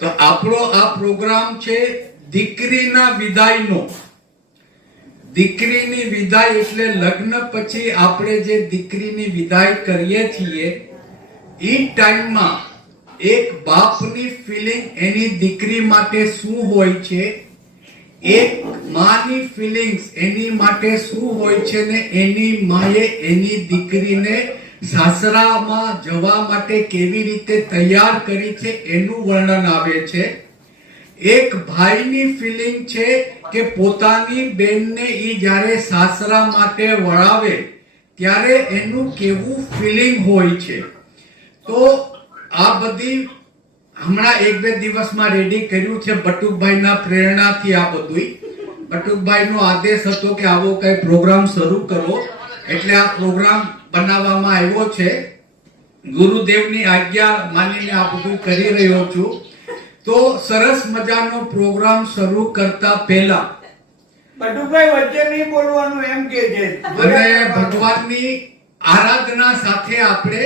તો આપણો આ પ્રોગ્રામ છે દીકરીના વિદાયનો. દીકરીની વિદાય એટલે લગ્ન પછી આપણે જે દીકરીની વિદાય કરીએ છીએ એ ટાઈમમાં એક બાપની ફિલિંગ એની દીકરી માટે શું હોય છે, એક માની ફિલિંગ્સ એની માટે શું હોય છે ને એની માએ એની દીકરીને સાસરામાં જવા માટે કેવી રીતે તૈયાર કરી છે એનું વર્ણન આવે છે. એક ભાઈની ફિલિંગ છે કે પોતાની બેનને ઈ જ્યારે સાસરા માટે વળાવે ત્યારે એનું કેવું ફિલિંગ હોય છે. તો આ બધી હમણાં એક બે દિવસમાં રેડી કર્યું છે બટુકભાઈના પ્રેરણાથી. આ બધું બટુકભાઈનો આદેશ હતો કે આવો કઈ પ્રોગ્રામ શરૂ કરો, એટલે આ પ્રોગ્રામ બનાવવામાં આવ્યો છે. ગુરુદેવની આજ્ઞા માનીને આ બધું કરી રહ્યો છું. તો સરસ મજાનો પ્રોગ્રામ શરૂ કરતા પહેલા બટુકભાઈ વચ્ચે નહીં બોલવાનું એમ કે છે, અને ભગવાનની આરાધના સાથે આપણે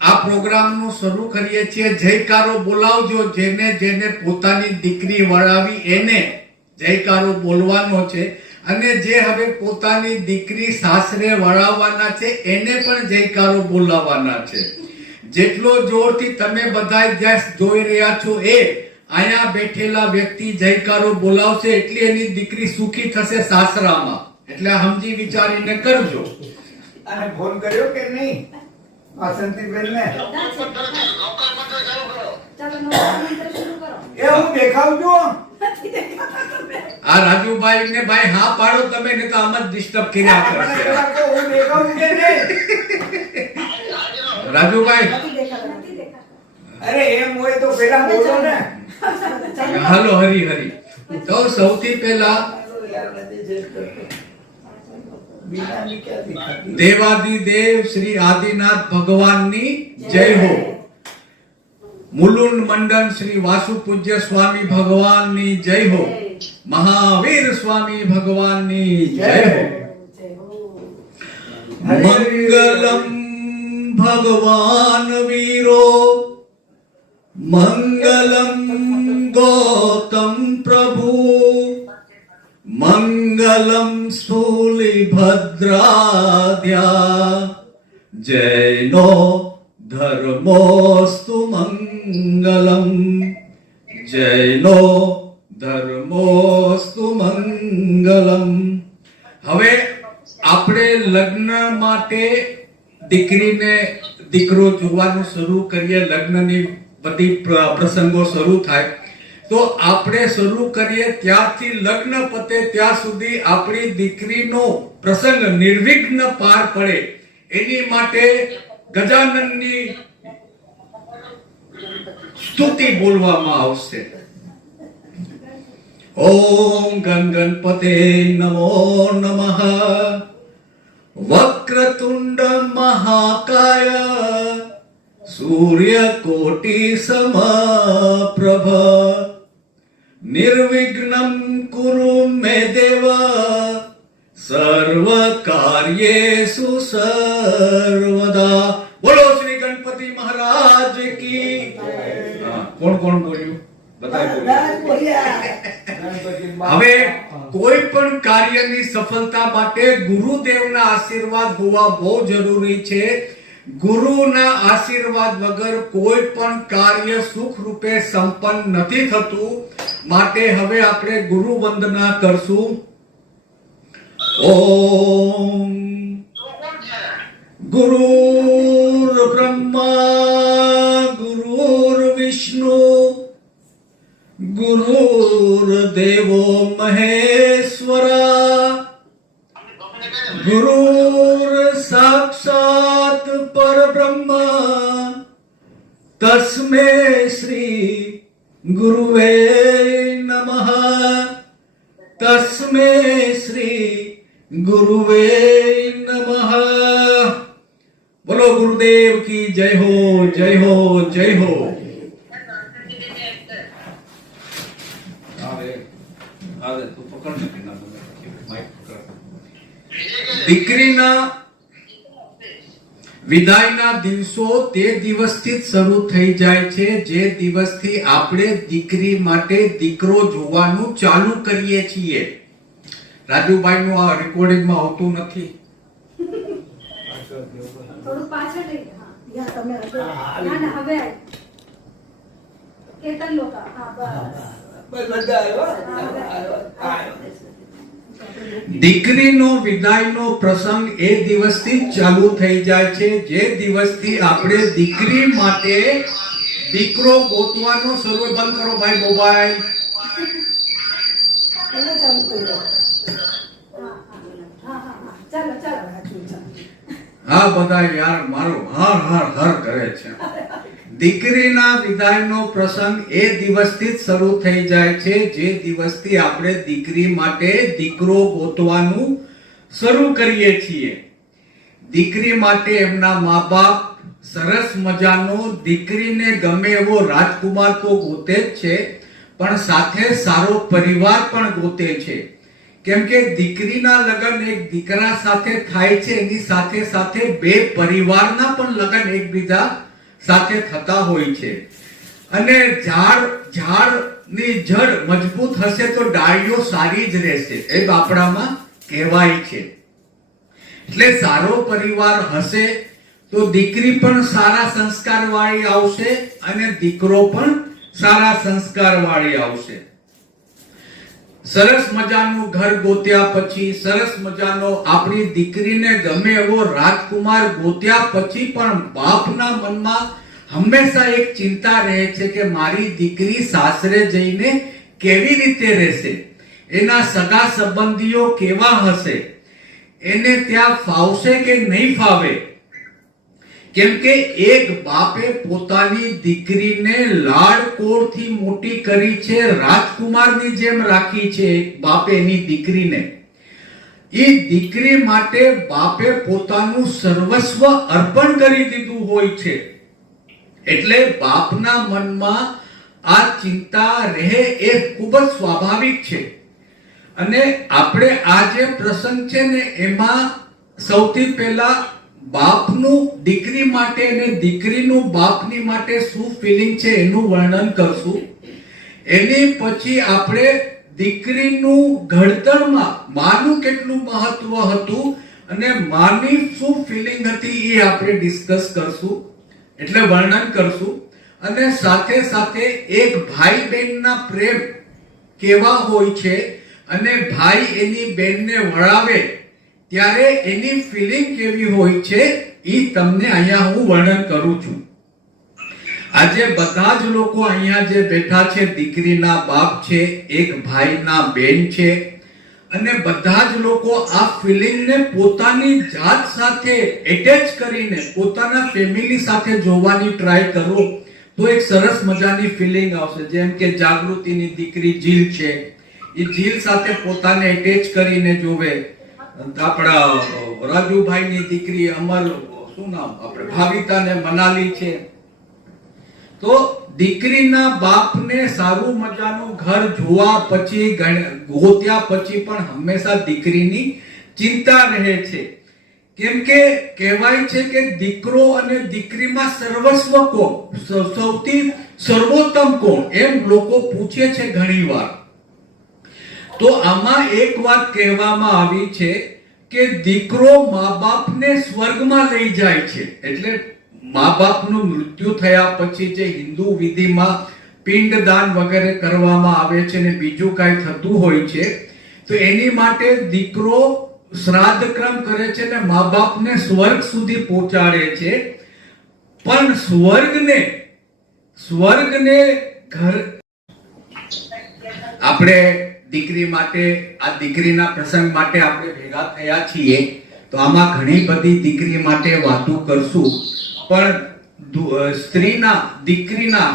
આ પ્રોગ્રામનું શરૂ કરીએ છીએ. જયકારો બોલાવજો. જેને જેને પોતાની દીકરી વળાવી એને જયકારો બોલવાનો છે, અને જે હવે પોતાની દીકરી સાસરે વળાવવાના છે એને પણ જયકારો બોલાવવાના છે. જેટલો જોરથી તમે બધા જ્યાં જોઈ રહ્યા છો એ અહીંયા બેઠેલા વ્યક્તિ જયકારો બોલાવશે એટલી એની દીકરી સુખી થશે સાસરામાં. એટલે સમજી વિચારીને કરજો. અને ફોન કર્યો કે નહીં વાસંતીબેન ને? એ હું દેખાવજો. આ રાજુભાઈ ને ભાઈ હા પાડો તમે, ને તો આમ જ ડિસ્ટર્બ કર્યા કરશે. હું દેખાવું કે નહીં? રાજુભાઈ અરે એમ હોય તો પેલા બોલો ને. હાલો હરી હરી. તો સૌથી પહેલા દેવાદિદેવ શ્રી આદિનાથ ભગવાનની જય હો. મુલુંડ મંડન શ્રી વાસુ પૂજ્ય સ્વામી ભગવાનની જય હો. મહાવીર સ્વામી ભગવાનની જય હો. મંગલમ ભગવાન વીરો મંગલમ ગૌતમ પ્રભુ મંગલમ સ્થૂલિભદ્રાદ્યા જૈનો ધર્મોસ્તુ મંગલમ જૈનો ધર્મોસ્તુ મંગલમ. હવે આપણે લગ્ન માટે દીકરીને દીકરો જોવાનું શરૂ કરીએ. લગ્નની બધી પ્રસંગો શરૂ થાય તો આપણે શરૂ કરીએ ત્યારથી લગ્ન પતે ત્યાં સુધી આપણી દીકરીનો પ્રસંગ નિર્વિઘ્ન પાર પડે એની માટે ગજાનનની સ્તુતિ બોલવામાં આવશે. ઓમ ગણગણપતે નમો નમઃ. વક્રતુંડ મહાકાય સૂર્યકોટિ સમપ્રભ નિર્વિઘ્નમ કુરુ મે દેવ સર્વ કાર્યેષુ સર્વદા. બોલો શ્રી ગણપતિ મહારાજ કી. કોણ કોણ બોલ્યું? હવે કોઈ પણ કાર્યની સફળતા માટે ગુરુદેવના આશીર્વાદ હોવા બહુ જરૂરી છે. ગુરુના આશીર્વાદ વગર કોઈ પણ કાર્ય સુખ રૂપે સંપન્ન નથી થતું. માટે હવે આપણે ગુરુ વંદના કરશું. ઓમ ગુરુર બ્રહ્મા ગુરુર વિષ્ણુ ગુરુર્દેવો મહેશ્વરા ગુરુર સાક્ષાત પરબ્રહ્મ તસ્મે શ્રી ગુરુવે નમઃ. તસ્મે શ્રી ગુરુવે નમઃ. બોલો ગુરુદેવ કી જય હો. જય હો. જય હો. દીકરીના વિદાયના દિવસો તે દિવસથી જ શરૂ થઈ જાય છે જે દિવસથી આપણે દીકરી માટે દીકરો જોવાનું ચાલુ કરીએ છીએ. રાજુભાઈનું આ રેકોર્ડિંગમાં આવતું નથી. થોડું પાછળ લઈ લો. હા. યા તમે હવે ના ના હવે આય. કેતન લોકા. હા બસ. બસ બધા આવ્યો હા, હવે આવ્યો. દીકરીનો વિદાયનો પ્રસંગ એ દિવસથી જ ચાલુ થઈ જાય છે જે દિવસથી આપણે દીકરી માટે દીકરો ગોતવાનો શરૂ. બંધ કરો ભાઈ મોબાઈલ. એને ચાલુ કર્યો. હા હા હા. ચાલો ચાલો. સાચું ચાલુ. હા બધા યાર મારું હર હર હર કરે છે. દીકરીના વિદાયનો પ્રસંગ એ દિવસથી જ શરૂ થઈ જાય છે જે દિવસથી આપણે દીકરી માટે દીકરો ગોતવાનું શરૂ કરીએ છીએ. દીકરી માટે એમના મા બાપ સરસ મજાનો દીકરીને ગમે એવો રાજકુમાર તો ગોતે જ છે, પણ સાથે સારો પરિવાર પણ ગોતે છે. કેમ કે દીકરીના લગ્ન એક દીકરા સાથે થાય છે, એની સાથે સાથે બે પરિવારના પણ લગ્ન એકબીજા સાથે થતા હોય છે. અને ઝાડની જડ મજબૂત હશે તો ડાળીઓ સારી જ રહેશે, એ બાપડામાં કહેવાય છે. એટલે સારો પરિવાર હશે તો દીકરી પણ સારા સંસ્કાર વાળી આવશે અને દીકરો પણ સારા સંસ્કાર વાળી આવશે. સરસ મજાનું ઘર ગોત્યા પછી, સરસ મજાનો આપણી દીકરીને ગમે એવો રાજકુમાર ગોત્યા પછી પણ બાપના મનમાં હંમેશા એક ચિંતા રહે છે કે મારી દીકરી સાસરે જઈને કેવી રીતે રહેશે, એના સગા સંબંધીઓ કેવા હશે, એને ત્યાં ફાવશે કે નહીં ફાવે. કેમ કે એક બાપે પોતાની દીકરીને લાડકોડથી મોટી કરી છે, રાજકુમારની જેમ રાખી છે. બાપે એની દીકરીને, એ દીકરી માટે બાપે પોતાનું સર્વસ્વ અર્પણ કરી દીધું હોય છે. એટલે બાપના મનમાં આ ચિંતા રહે એ ખૂબ જ સ્વાભાવિક છે. અને આપણે આ જે પ્રસંગ છે ને એમાં સૌથી પહેલા બાપનું દીકરી માટે અને દીકરીનું બાપની માટે શું ફિલિંગ છે એનું વર્ણન કરશું. એની પછી આપણે દીકરીનું ઘડતરમાં માનું કેટલું મહત્વ હતું અને માની શું ફિલિંગ હતી એ આપણે ડિસ્કસ કરશું, એટલે વર્ણન કરશું. અને સાથે સાથે એક ભાઈ બહેનના પ્રેમ કેવા હોય છે અને ભાઈ એની બહેનને વળાવે ત્યારે એની ફિલિંગ કેવી હોય છે એ તમને અહીંયા હું વર્ણન કરું છું. આજે બધા જ લોકો અહીંયા જે બેઠા છે દીકરીના બાપ છે, એક ભાઈના બેન છે, અને બધા જ લોકો આ ફિલિંગને પોતાની જાત સાથે એટેચ કરીને પોતાના ફેમિલી સાથે જોવાની ટ્રાય કરો તો એક સરસ મજાની ફિલિંગ આવશે. જેમ કે જાગૃતિની દીકરી જીલ છે, એ જીલ સાથે પોતાને એટેચ કરીને જોવે. આપણા રાજુભાઈની દીકરી અમર, શું નામ, આપણે ભાવિતાને મનાલી છે. તો દીકરીના બાપને સારું મજાનું ઘર જોવા પછી, ગોત્યા પછી પણ હંમેશા દીકરીની ચિંતા રહે છે. કેમ કે કહેવાય છે કે દીકરો અને દીકરીમાં સર્વસ્વ કોણ, સૌથી સર્વોત્તમ કોણ, એમ લોકો પૂછે છે ઘણીવાર. તો આમાં એક વાત કહેવામાં આવી છે કે દીકરો મા બાપને સ્વર્ગમાં લઈ જાય છે. એટલે મા બાપનું મૃત્યુ થયા પછી જે હિન્દુ વિધિમાં પિંડદાન વગેરે કરવામાં આવે છે ને બીજું કાંઈ થતું હોય છે, તો એની માટે દીકરો શ્રાદ્ધ ક્રમ કરે છે ને મા બાપને સ્વર્ગ સુધી પહોંચાડે છે. પણ સ્વર્ગને ઘર આપણે દીકરી માટે, આ દીકરીના પ્રસંગ માટે આપણે ભેગા થયા છીએ તો આમાં ઘણી બધી દીકરી માટે વાતો કરશું. પણ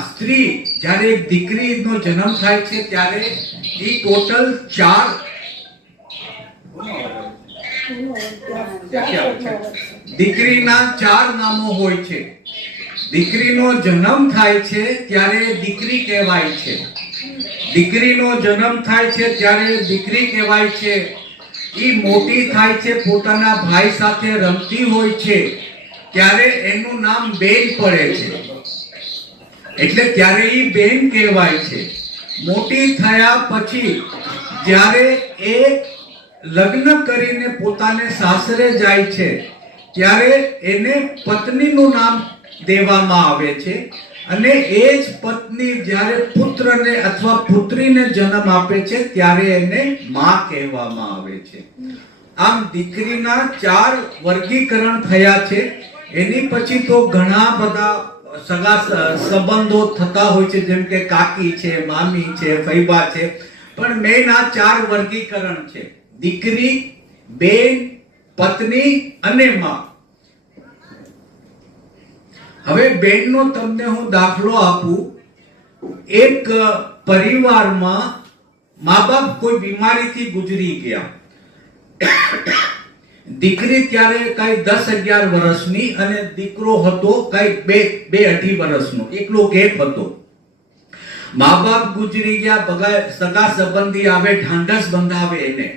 સ્ત્રી જ્યારે એક દીકરીનો જન્મ થાય છે ત્યારે એ ટોટલ 4 દીકરીના 4 નામો હોય છે. દીકરીનો જન્મ થાય છે ત્યારે દીકરી કહેવાય છે. દીકરીનો જન્મ થાય છે ત્યારે દીકરી કહેવાય છે. ઈ મોટી થાય છે, પોતાના ભાઈ સાથે રમતી હોય છે ત્યારે એનું નામ બેન પડે છે, એટલે ત્યારે એ બેન કહેવાય છે. મોટી થયા પછી જ્યારે એ લગ્ન કરીને પોતાને સાસરે જાય છે ત્યારે એને પત્નીનું નામ દેવામાં આવે છે, અને એ જ પત્ની જ્યારે પુત્રને અથવા પુત્રીને જન્મ આપે છે ત્યારે એને માં કહેવામાં આવે છે. આમ દીકરીના 4 વર્ગીકરણ થયા છે. એની પછી તો ઘણા બધા સગા સંબંધો થતા હોય છે, જેમ કે કાકી છે, મામી છે, ફૈબા છે, પણ મેન આ 4 વર્ગીકરણ છે: દીકરી, બેન, પત્ની અને માં. હવે બેનનો તમને હું દાખલો આપું. એક પરિવારમાં મા બાપ કોઈ બીમારીથી ગુજરી ગયા. દીકરી ત્યારે કઈ 10-11 વર્ષની અને દીકરો હતો કઈ 2-2.5 વર્ષનો. એકલો ગેપ હતો. મા બાપ ગુજરી ગયા, સગા સંબંધી આવે, ઢાંઢસ બંધાવે એને,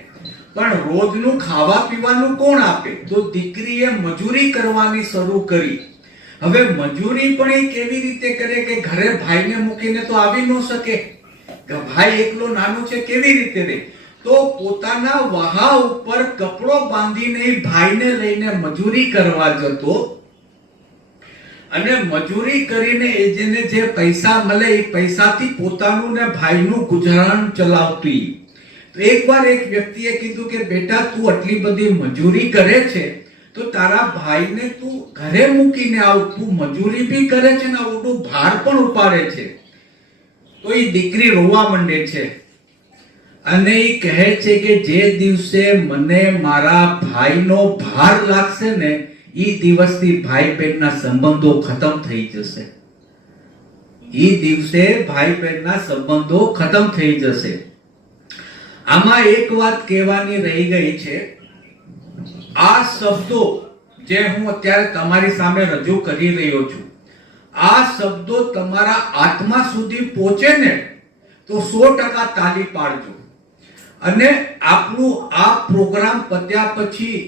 પણ રોજનું ખાવા પીવાનું કોણ આપે? તો દીકરીએ મજૂરી કરવાની શરૂ કરી. હવે મજૂરી પણ એ કેવી રીતે કરે કે ઘરે ભાઈને મૂકીને તો આવી ન શકે, કે ભાઈ એકલો નાનો છે, કેવી રીતે રહે? તો પોતાના વહા ઉપર કપડો બાંધીને ભાઈને લઈને મજૂરી કરવા જતો, અને મજૂરી કરીને એ જેને જે પૈસા મળે એ પૈસાથી પોતાનું ને ભાઈનું ગુજરાન ચલાવતી. તો એકવાર એક વ્યક્તિએ કીધું કે બેટા, તું આટલી બધી મજૂરી કરે છે તો તારા ભાઈને તું ઘરે મૂકીને આવ. તું મજૂરી બી કરે છે ને આવડું ભાર પણ ઉપાડે છે. તો એ દીકરી રોવા માંડે છે અને એ કહે છે કે જે દિવસે મને મારા ભાઈનો ભાર લાગશે ને એ દિવસથી ભાઈ બહેનના સંબંધો ખતમ થઈ જશે. એ દિવસે ભાઈ બહેનના સંબંધો ખતમ થઈ જશે. આમાં એક વાત કહેવાની રહી ગઈ છે. આ શબ્દો જે હું અત્યારે તમારી સામે રજૂ કરી રહ્યો છું, આ શબ્દો તમારા આત્મા સુધી પહોંચે ને તો 100% તાલી પાડજો. અને આપણું આ પ્રોગ્રામ પત્યા પછી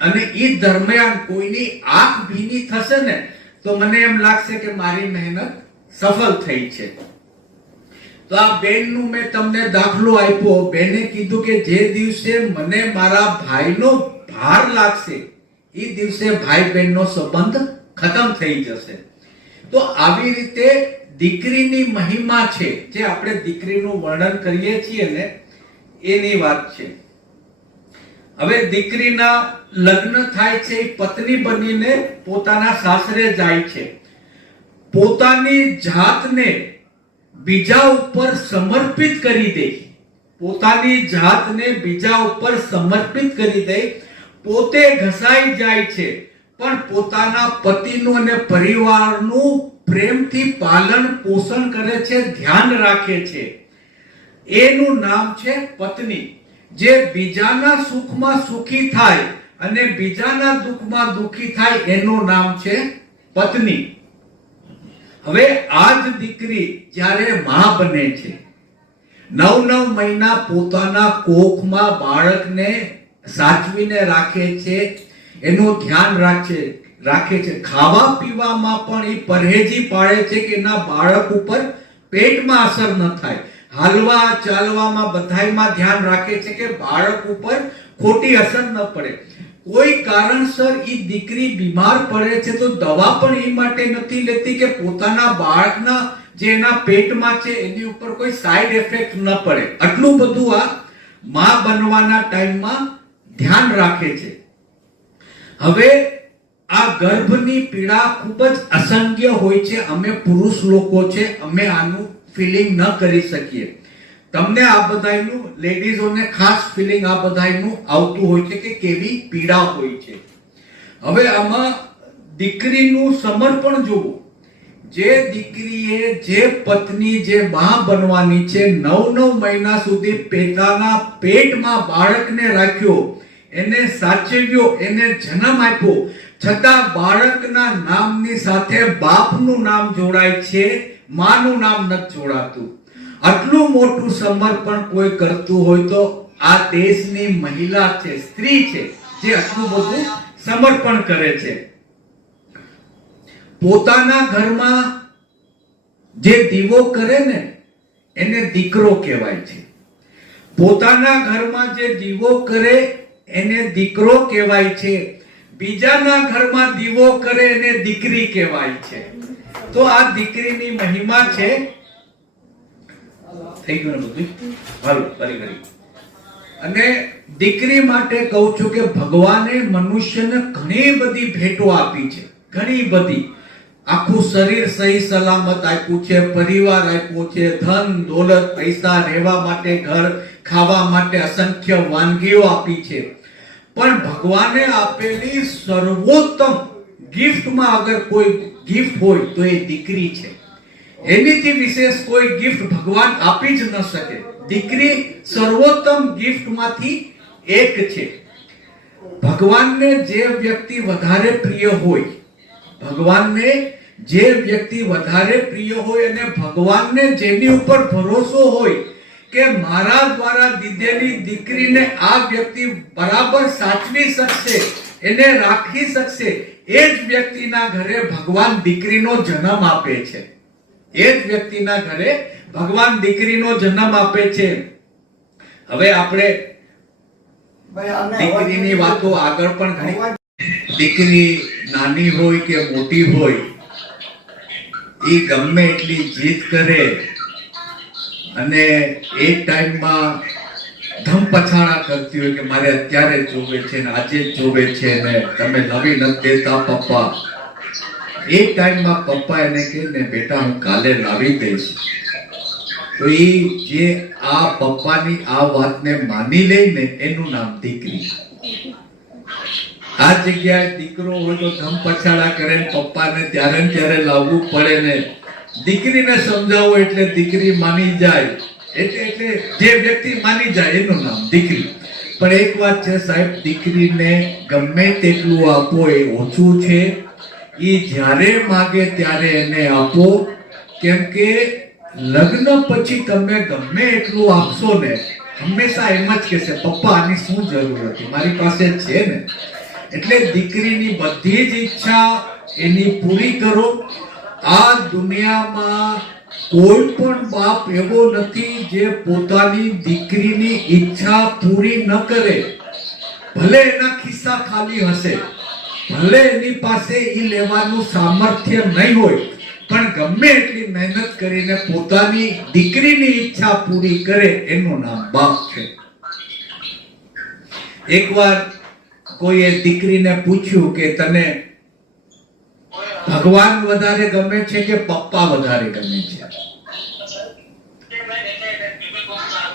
અને એ દરમિયાન કોઈની આંખ ભીની થશે ને તો મને એમ લાગશે કે મારી મહેનત સફળ થઈ છે. તો આ બેનનું મેં તમને દાખલો આપ્યો. બેને કીધું કે જે દિવસે મને મારા ભાઈનો ભાર લાગશે એ દિવસે ભાઈ બહેનનો સંબંધ ખતમ થઈ જશે. તો આવી રીતે દીકરીની મહિમા છે, જે આપણે દીકરીનું વર્ણન કરીએ છીએ ને એની વાત છે. હવે દીકરીના લગ્ન થાય છે, પત્ની બનીને પોતાના સાસરે જાય છે. પોતાની જાતને બીજા ઉપર સમર્પિત કરી દે. પોતાની જાતને બીજા ઉપર સમર્પિત કરી દે. પોતે ઘસાઈ જાય છે, પણ પોતાના પતિનું અને પરિવારનું પ્રેમથી પાલન પોષણ કરે છે, ધ્યાન રાખે છે. એનું નામ છે પત્ની. જે બીજાના સુખમાં સુખી થાય અને બીજાના દુઃખમાં દુઃખી થાય એનું નામ છે પત્ની. હવે આ જ દીકરી જ્યારે માં બને છે, 9 મહિના પોતાના કોખમાં બાળકને સાચવીને રાખે છે, એનું ધ્યાન રાખે છે. ખાવા પીવામાં પણ એ પરહેજી પાડે છે કે એના બાળક ઉપર પેટમાં અસર ન થાય. હાલવા ચાલવામાં બધાયમાં ધ્યાન રાખે છે કે બાળક ઉપર ખોટી અસર ન પડે. કોઈ કારણસર એ દીકરી બીમાર પડે છે તો દવા પણ એ માટે નથી લેતી કે પોતાના બાળકના જે એના પેટમાં છે એની ઉપર કોઈ સાઈડ ઇફેક્ટ ન પડે. આટલું બધું આ માં બનવાના ટાઈમમાં ધ્યાન રાખે છે. હવે આ ગર્ભની પીડા ખૂબ જ અસંખ્ય હોય છે. અમે પુરુષ લોકો છે, અમે આનું ફીલિંગ ન કરી શકીએ. તમને આ બધાયનું, લેડીઝોને ખાસ ફીલિંગ આ બધાયનું આવતું હોય છે કે કેવી પીડા હોય છે. હવે આમાં દીકરીનું સમર્પણ જોવું. જે દીકરીએ, જે પત્ની, જે માં બનવાની છે, 9 મહિના સુધી પોતાના પેટમાં બાળકને રાખ્યો, એને સાચવ્યો, એને જન્મ આપ્યો, છતાં બાળકના નામની સાથે બાપનું નામ જોડાય છે, માનું નામ નથી જોડાતું. આટલું મોટું સમર્પણ કોઈ કરતું હોય તો આ દેશની મહિલા છે, સ્ત્રી છે, જે આટલું બધું સમર્પણ કરે છે. પોતાના ઘરમાં જે દીવો કરે ને એને દીકરો કહેવાય છે. પોતાના ઘરમાં જે દીવો કરે એને દીકરો કહેવાય છે. બીજાના ઘરમાં દીવો કરે એને દીકરી કહેવાય છે. તો આ દીકરીની મહિમા છે. થઈ ગયું ને બધું? હાલો ફરી ફરી. અને દીકરી માટે કહું છું કે ભગવાને મનુષ્યને ઘણી બધી ભેટો આપી છે. ઘણી બધી. આખું શરીર સહી સલામત આપ્યું છે, પરિવાર આપ્યો છે, ધન દોલત પૈસા, રહેવા માટે ઘર, ખાવા માટે અસંખ્ય વાનગીઓ આપી છે. પણ ભગવાને આપેલી સર્વોત્તમ ગિફ્ટમાં અગર કોઈ ગિફ્ટ હોય તો એ દીકરી છે. એનીથી વિશેષ કોઈ ગિફ્ટ ભગવાન આપી જ ન શકે. દીકરી સર્વોત્તમ ગિફ્ટમાંથી એક છે. ભગવાનને જે વ્યક્તિ વધારે પ્રિય હોય, ભગવાનને જે વ્યક્તિ વધારે પ્રિય હોય અને ભગવાનને જેની ઉપર ભરોસો હોય કે મારા દ્વારા દીધેલી દીકરીને આ વ્યક્તિ બરાબર સાચવી શકશે, એને રાખી શકશે, એ જ વ્યક્તિના ઘરે ભગવાન દીકરીનો જન્મ આપે છે. એ જ વ્યક્તિના ઘરે ભગવાન દીકરીનો જન્મ આપે છે. હવે આપણે દીકરીની વાતો આગળ પણ ઘણી. દીકરી નાની હોય કે મોટી હોય, એ ગમે એટલી જીદ કરે અને એ ટાઈમમાં ધમપછાડા કરતી હોય કે મારે અત્યારે જ જોવે છે ને આજે જ જોવે છે ને તમે નવી નથી દેતા પપ્પા. એ ટાઈમમાં પપ્પા એને કહે ને બેટા હું કાલે લાવી દઈશ. તો એ જે આ પપ્પાની આ વાતને માની લે ને એનું નામ દીકરી. આ જગ્યાએ દીકરો હોય તો ધમપછાડા કરે પપ્પાને ત્યારે ને ત્યારે લાવવું પડે ને. દીકરીને સમજાવો એટલે દીકરી માની જાય. એટલે જે વ્યક્તિ માની જાય એનું નામ દીકરી. પણ એક વાત છે સાહેબ, દીકરીને ગમે તેટલું આપો એ ઓછું છે. એ જ્યારે માગે ત્યારે એને આપો. કેમ કે લગ્ન પછી તમે ગમે એટલું આપશો ને હંમેશા એમ જ કહેશે પપ્પા આની શું જરૂર હતી, મારી પાસે છે ને. એટલે દીકરીની બધી જ ઈચ્છા એની પૂરી કરો. આ દુનિયામાં કોઈ પણ બાપ એવો નથી જે પોતાની દીકરીની ઈચ્છા પૂરી ન કરે. ભલે એના ખિસ્સા ખાલી હશે, ભલે એની પાસે ઈ લેવાનું સામર્થ્ય નહીં હોય, પણ ગમે એટલી મહેનત કરીને પોતાની દીકરીની ઈચ્છા પૂરી કરે એનું નામ બાપ છે. એકવાર કોઈએ દીકરીને પૂછ્યું કે તને ભગવાન વધારે ગમે છે કે પપ્પા વધારે ગમે છે?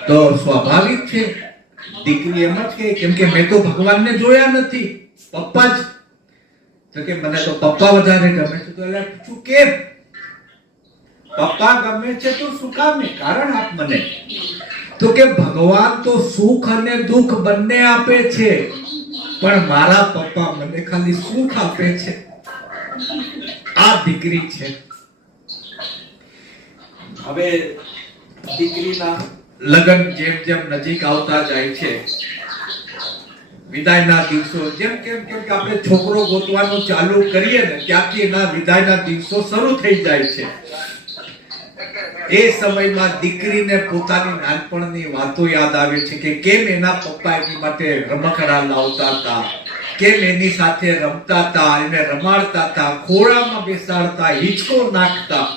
તો સ્વાભાવિક છે દીકરી એમ જ કે કેમ કે મેં તો ભગવાનને જોયા નથી, પપ્પા જ. તો કે મને તો પપ્પા વધારે ગમે છે. તો એટલે પૂછું કેમ? પપ્પા ગમે છે તો શું કામ? કારણ આપ મને. તો કે ભગવાન તો સુખ અને દુઃખ બંને આપે છે, પણ મારા પપ્પા મને ખાલી સુખ આપે છે. આ દીકરી છે. હવે દીકરીના લગ્ન જેમ જેમ નજીક આવતા જાય છે, વિદાયના દિવસો જેમ કેમ કેમ કે આપણે છોકરો ગોતવાનું ચાલુ કરીએ ને ત્યાંથી એના વિદાયના દિવસો શરૂ થઈ જાય છે. એ સમયમાં દીકરીને પોતાની નાનપણની વાતો યાદ આવે છે કે કેમ એના પપ્પા એની માટે રમકડા લાવતા હતા, કેમ એની સાથે રમતા હતા, એને રમાડતા હતા, ખોળામાં બેસાડતા, હિંચકો નાખતા.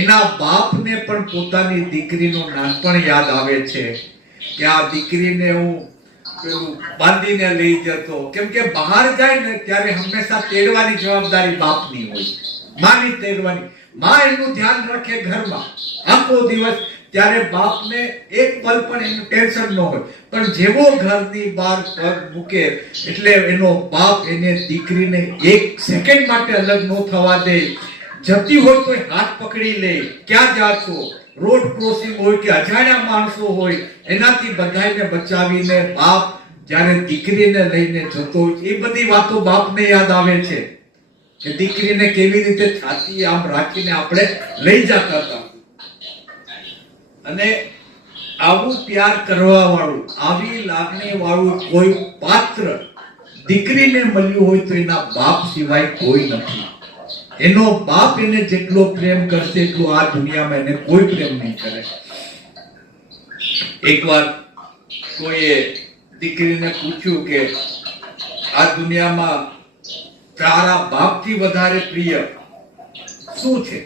એના બાપને પણ પોતાની દીકરીનું નાનપણ યાદ આવે છે કે આ દીકરીને હું પેલું બાંધીને લઈ જતો. કેમ કે બહાર જાય ને ત્યારે હંમેશા તેડવાની જવાબદારી બાપની હોય, માની તેડવાની. માં એનું ધ્યાન રાખે ઘરમાં આખો દિવસ, ત્યારે બાપને એક પલ પણ એનું ટેન્શન ન હોય. પણ જેવો ઘરની બહાર પગ મૂકે એટલે એનો બાપ એને દીકરીને એક સેકન્ડ માટે અલગ ન થવા દે. જતી હોય તો હાથ પકડી લે, ક્યાં જાશો, રોડ ક્રોસિંગ હોય કે અજાણ્યા માણસો હોય, એનાથી બધાને બચાવીને બાપ જ્યારે દીકરીને લઈને જતો હોય એ બધી વાતો બાપને યાદ આવે છે કે દીકરીને કેવી રીતે છાતી આમ રાખીને આપણે લઈ જતા હતા. અને આવું પ્યાર કરવા વાળું, આવી લાગણી વાળું કોઈ પાત્ર દીકરીને મળ્યું હોય તો એના બાપ સિવાય કોઈ નથી. એનો બાપ એને જેટલો પ્રેમ કરશે એટલો આ દુનિયામાં એને કોઈ પ્રેમ નહીં કરે. એકવાર કોઈએ દીકરીને પૂછ્યું કે આ દુનિયામાં તારા બાપથી વધારે પ્રિય શું છે?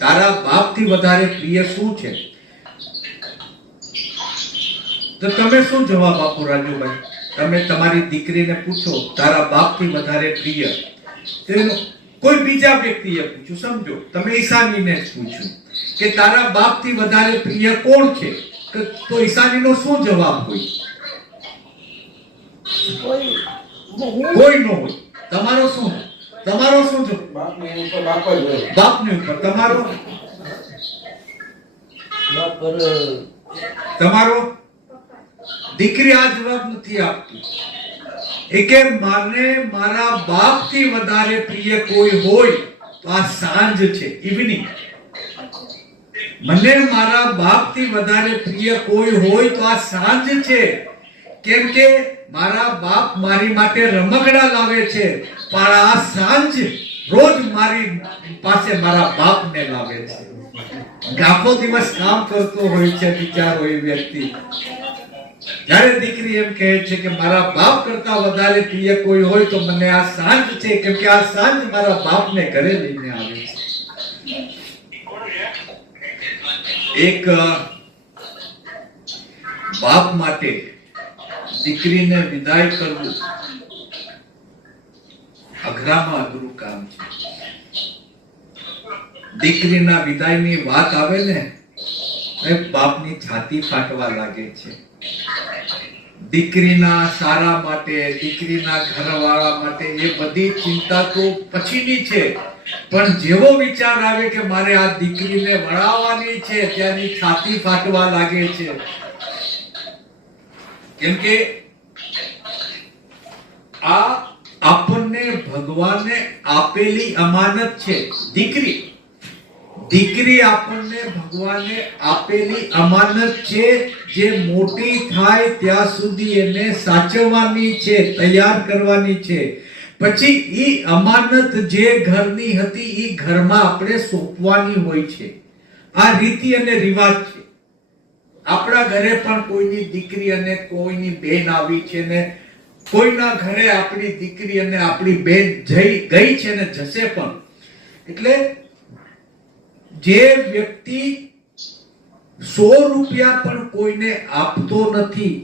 તારા બાપથી વધારે પ્રિય શું છે? તો તમે શું જવાબ આપો રાજુભાઈ? તમે તમારી દીકરીને પૂછો તારા બાપથી વધારે પ્રિય, તેનો કોઈ બીજા વ્યક્તિએ પૂછ્યું, સમજો તમે ઈશાનીને જ પૂછ્યું કે તારા બાપથી વધારે પ્રિય કોણ છે, તો ઈશાનીનો શું જવાબ હોય? કોઈ નો હોય. તમારો શું જવાબ? બાપની ઉપર બાપ જ હોય. બાપની ઉપર. તમારો દીકરી આ જવાબ નથી આપતી. એ કે મને મારા બાપથી વધારે પ્રિય કોઈ હોય તો આ સાંજ છે, ઇવનિંગ. મને મારા બાપથી વધારે પ્રિય કોઈ હોય તો આ સાંજ છે. કેમ કે મારા બાપ મારી માટે રમકડા લાવે છે, પણ આ સાંજ રોજ મારી પાસે મારા બાપને લાવે છે. આખો દિવસ કામ કરતો હોય છે બિચારો એ વ્યક્તિ. જ્યારે દીકરી એમ કહે છે કે મારા બાપ કરતા વધારે પ્રિય કોઈ હોય તો મને આ સાંજ છે, કેમ કે આ સાંજ મારા બાપને ઘરે લઈને આવે છે. એક બાપ માટે દીકરીને વિદાય કરવું અઘરામાં અઘરું કામ છે. દીકરીના વિદાયની વાત આવે ને, બાપની છાતી ફાટવા લાગે છે. દીકરીના સારા માટે, દીકરીના ઘરવાળા માટે એ બધી ચિંતા તો પછીની છે, પણ જેવો વિચાર આવે કે મારે આ દીકરીને વળાવવાની છે ત્યાંની છાતી ફાટવા લાગે છે. કેમ કે આ આપણને ભગવાને આપેલી અમાનત છે. દીકરી આપણને ભગવાને આપેલી અમાનત છે, જે મોટી થાય ત્યાં સુધી એને સાચવવાની છે, તૈયાર કરવાની છે. પછી ઈ અમાનત જે ઘરની હતી ઈ ઘરમાં આપણે સોંપવાની હોય છે. આ રીતિ અને રિવાજ છે. આપણા ઘરે પણ કોઈની દીકરી અને કોઈની બેન આવી છે ને કોઈના ઘરે આપણી દીકરી અને આપણી બેન ગઈ છે ને જશે પણ. એટલે જે વ્યક્તિ 100 રૂપિયા પણ કોઈને આપતો નથી,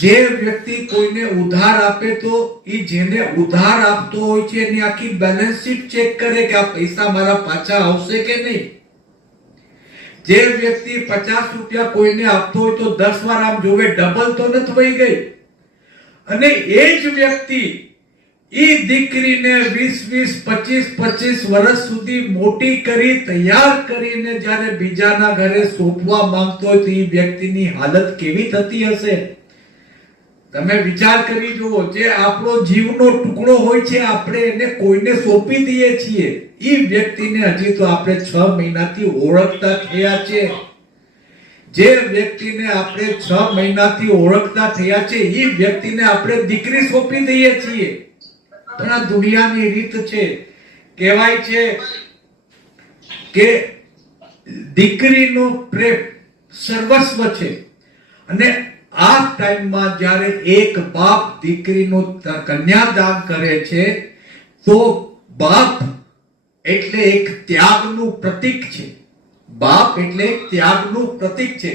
જે વ્યક્તિ કોઈને ઉધાર આપે તો એ જેને ઉધાર આપતો હોય છે એની આખી બેલેન્સ શીટ ચેક કરે કે આ પૈસા મારા પાછા આવશે કે નહીં. જે વ્યક્તિ 50 રૂપિયા કોઈને આપતો હોય તો 10 વાર આમ જોવે ડબલ તો નથી થઈ ગઈ. અને એ જ વ્યક્તિ ઈ દીકરીને 20 25 વર્ષ સુધી મોટી કરી તૈયાર કરીને જ્યારે બીજાના ઘરે સોંપવા માંગતો હોય તો એ વ્યક્તિની હાલત કેવી થતી હશે? તમે વિચાર કરી જુઓ. જે આપણો જીવનો ટુકડો હોય છે આપણે એને કોઈને સોંપી દઈએ છીએ. ઈ વ્યક્તિને હજી તો આપણે 6 મહિનાથી ઓળખતા થયા છે. જે વ્યક્તિને આપણે 6 મહિનાથી ઓળખતા થયા છે ઈ વ્યક્તિને આપણે દીકરી સોંપી દઈએ છીએ. પણ આ દુનિયાની રીત છે. કહેવાય છે કે દીકરીનો પ્રેમ સર્વસ્વ છે. અને આ ટાઈમમાં જ્યારે એક બાપ દીકરીનું કન્યાદાન કરે છે તો બાપ એટલે એક ત્યાગનું પ્રતીક છે. બાપ એટલે ત્યાગનું પ્રતીક છે.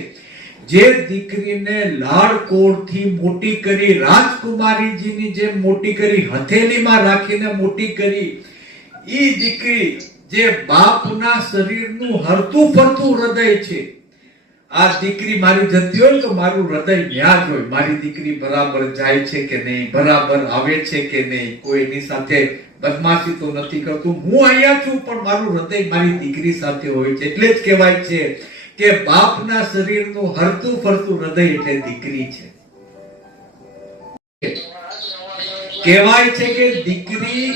જે દીકરીને લાડકોડથી મોટી કરી, રાજકુમારીજીની જેમ મોટી કરી, હથેલીમાં રાખીને મોટી કરી, ઈ દીકરી જે બાપના શરીરનું હરતું ફરતું હૃદય છે. આ દીકરી મારી જતી હોય તો મારું હૃદય ન્યા જ હોય. મારી દીકરી બરાબર જાય છે કે નહીં, બરાબર આવે છે કે નહીં, કોઈ એની સાથે બદમાશી તો નથી કરતું. હું અહીંયા છું પણ મારું હૃદય મારી દીકરી સાથે હોય છે. એટલે જ કહેવાય છે કે બાપના શરીરનું હરતું ફરતું હૃદય એટલે દીકરી છે. કહેવાય છે કે દીકરી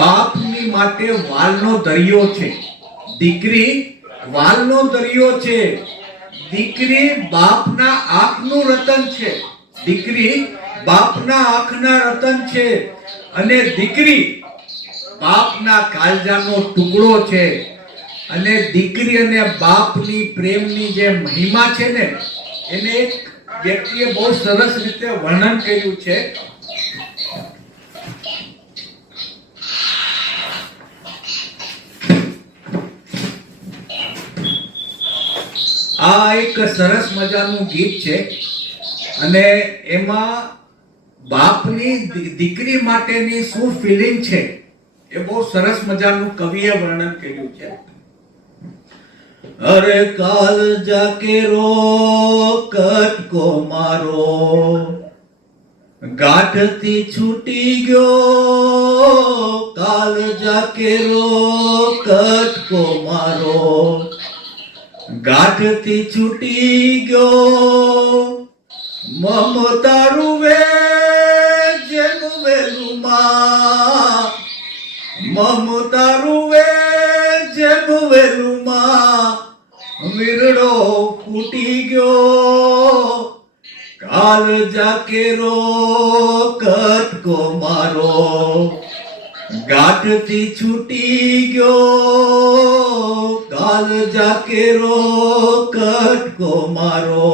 બાપની માટે વાલનો દરિયો છે. દીકરી વાલનો દરિયો છે. દીકરી બાપના આંખનું રતન છે. દીકરી બાપના આંખના રતન છે. અને દીકરી બાપના કાળજાનો ટુકડો છે અને દીકરી અને બાપની પ્રેમની જે મહિમા છે ને એને એક વ્યક્તિએ બહુ સરસ રીતે વર્ણન કર્યું છે. આ એક સરસ મજાનું ગીત છે અને એમાં બાપની દીકરી માટેની શું ફિલિંગ છે એ બહુ સરસ મજાનું કવિએ વર્ણન કર્યું છે. અરે કાલ જાકે રો કટકો મારો ગાંઠથી છૂટી ગયો, કાલ જાકે રો કટકો મારો ગાંઠથી છૂટી ગયો, મમતા રૂવે જેનું વેલું માં, મમતા રૂવે જેનું વેલું માં વીરડો ફૂટી ગયો, કાલ જાકે રો કટકો મારો ગાંઠથી છૂટી ગયો, કાલ જાકે રો કટકો મારો.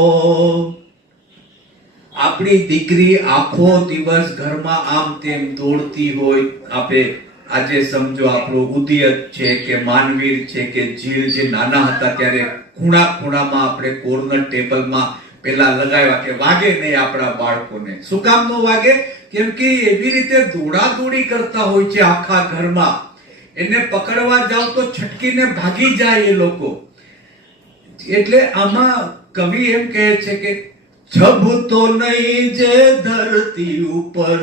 આપણી દીકરી આખો દિવસ ઘરમાં આમ તેમ દોડતી હોય. આપે આજે સમજો આપણો ઉદિયત છે કે માનવીર છે કે જીલ જે નાના હતા ત્યારે ખૂણા ખૂણામાં આપણે કોર્નર ટેબલમાં પેલા લગાવ્યા કે વાગે નહીં આપણા બાળકોને. શું કામ ન વાગે? કેમ કે એવી રીતે દોડાદોડી કરતા હોય છે આખા ઘરમાં. એને પકડવા જાવ તો છટકીને ભાગી જાય એ લોકો. એટલે આમાં કવિ એમ કહે છે કે છબતો નહીં જે ધરતી ઉપર,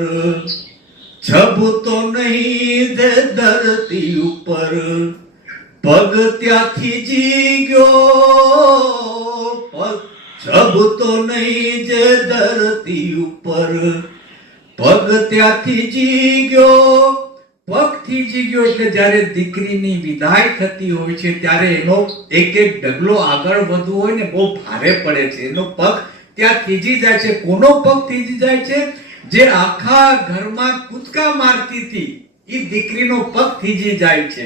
છબતો નહીં જે ધરતી ઉપર, પગ ત્યાંથી જી ગયો, છબતો નહીં જે ધરતી ઉપર, પગ ત્યાંથી જી ગયો. પગથી જી ગયો એટલે જ્યારે દીકરીની વિદાય થતી હોય છે ત્યારે એનો એક એક ડગલો આગળ વધવો હોય ને બહુ ભારે પડે છે. એનો પગ ત્યાં થીજી જાય છે. કોનો પગ થીજી જાય છે? જે આખા ઘરમાં કૂદકા મારતી હતી એ દીકરીનો પગ થીજી જાય છે.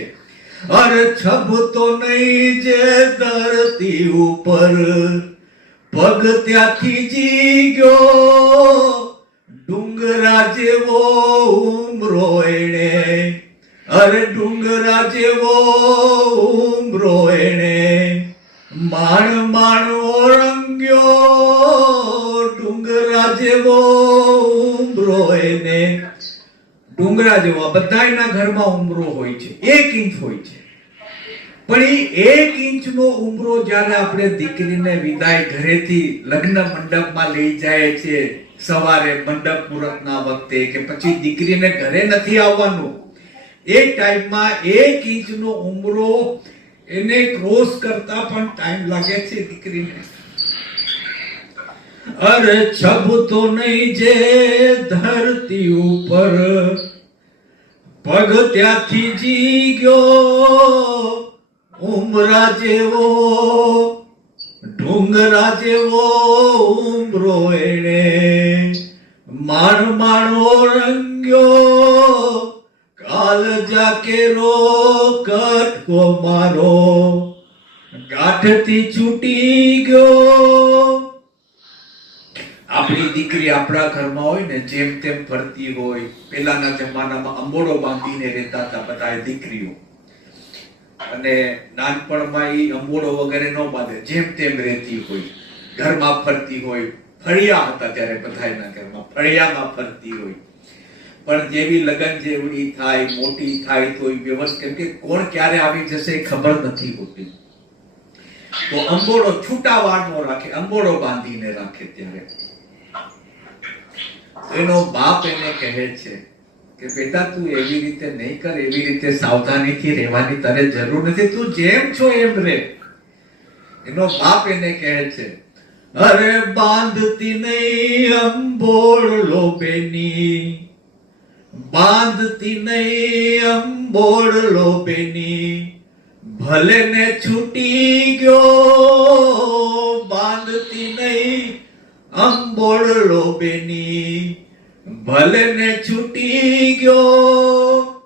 અરે છબતો નહીં જે ધરતી ઉપર, પગ ત્યાંથી જી ગયો, ડુંગરા જેવો ઉમરો એણે, અરે ડુંગરા જેવો ઉમરો એણે માણ માણ ઓળંગ્યો, ડુંગરા જેવો ઉમરો એને. ડુંગરા જેવો બધાયના ઘરમાં ઉમરો હોય છે, 1 ઇંચ હોય છે. પણ એ 1 ઇંચનો ઉમરો જ્યારે આપણે દીકરીને વિદાય ઘરેથી લગ્ન મંડપમાં લઈ જાય છે સવારે મંડપ મુહૂર્તના વખતે કે પછી દીકરીને ઘરે નથી આવવાનું, એ ટાઈમમાં 1 ઇંચનો ઉમરો એને ક્રોસ કરતા પણ ટાઈમ લાગે છે દીકરીને. અરે છબતો નહીં જે ધરતી ઉપર, પગ ત્યાંથી જી ગયો, ઉમરા જેવો ડુંગરા જેવો ઉમરો એણે માણ માણ ઓળંગ્યો, કાલ જાકે રો કટકો મારો ગાંઠથી છૂટી ગયો. આપણી દીકરી આપણા ઘરમાં હોય ને જેમ તેમ ફરતી હોય. પેલાના જમાનામાં અંબોડો બાંધીને રહેતા હતા બધા દીકરીઓ, અને નાનપણમાં ઈ અંબોડો વગેરે ન બાંધે, જેમ તેમ રહેતી હોય, ઘરમાં ફરતી હોય. ફળિયા હતા ત્યારે બધાના ઘરમાં, ફળિયામાં ફરતી હોય. પણ જેવી લગન જેવડી થાય, મોટી થાય તો વ્યવસ્થિત, કેમ કે કોણ ક્યારે આવી જશે એ ખબર નથી હોતી, તો અંબોડો છૂટા વાળ નો રાખે, અંબોડો બાંધીને રાખે. ત્યારે એનો બાપ એને કહે છે કે બેટા તું એવી રીતે નહીં કર, એવી રીતે સાવધાનીથી રહેવાની તારે જરૂર નથી, તું જેમ છો એમ રહે. એનો બાપ એને કહે છે અરે બાંધતી નહીં અંબોડલો બેની, બાંધતી નહીં અંબોડલો બેની, ભલે ને છૂટી ગયો, બાંધતી નહીં અંબોડલો બેની, ભલે ને છૂટી ગયો.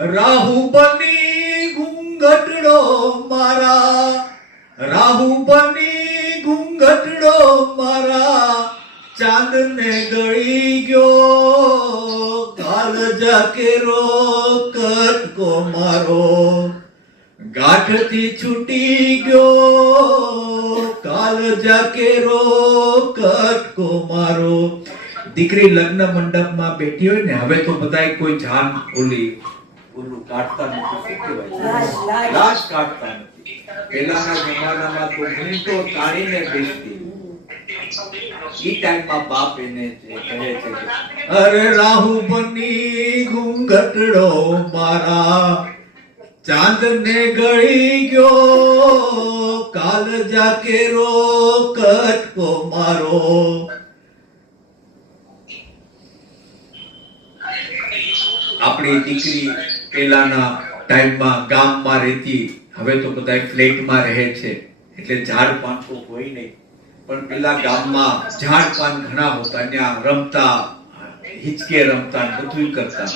રાહુ બની ઘૂંઘટડો મારા, રાહુ બની ઘૂંઘટડો મારા, ચાંદ ને ગળી ગયો કાળજા કેરો કટકો મારો, ગાંઠથી છૂટી ગયો કાળજા કેરો કટકો મારો. દીકરી લગ્ન મંડપમાં બેઠી હોય ને, હવે તો બધાય કોઈ જાન ઓલું કાઢતા નથી, શું કહેવાય, લાશ કાઢતા નથી. પહેલાના જમાનામાં તો ઘૂંટો તાળીને બેસતી. ઈ ટાઈમમાં બાપ એને કહે છે, અરે રાહુ બની ઘૂંઘટડો મારા, ચાંદ ને ગળી ગયો કાળજા કેરો કટકો મારો. આપણી દીકરી પેલાના ટાઈમમાં ગામમાં રહેતી, હવે તો બધા ફ્લેટમાં રહે છે એટલે ઝાડ પાન તો હોય નહીં, પણ પેલા ગામમાં ઝાડ પાન ઘણા હોતા, ત્યાં રમતા, હિચકે રમતા, બધું કરતા.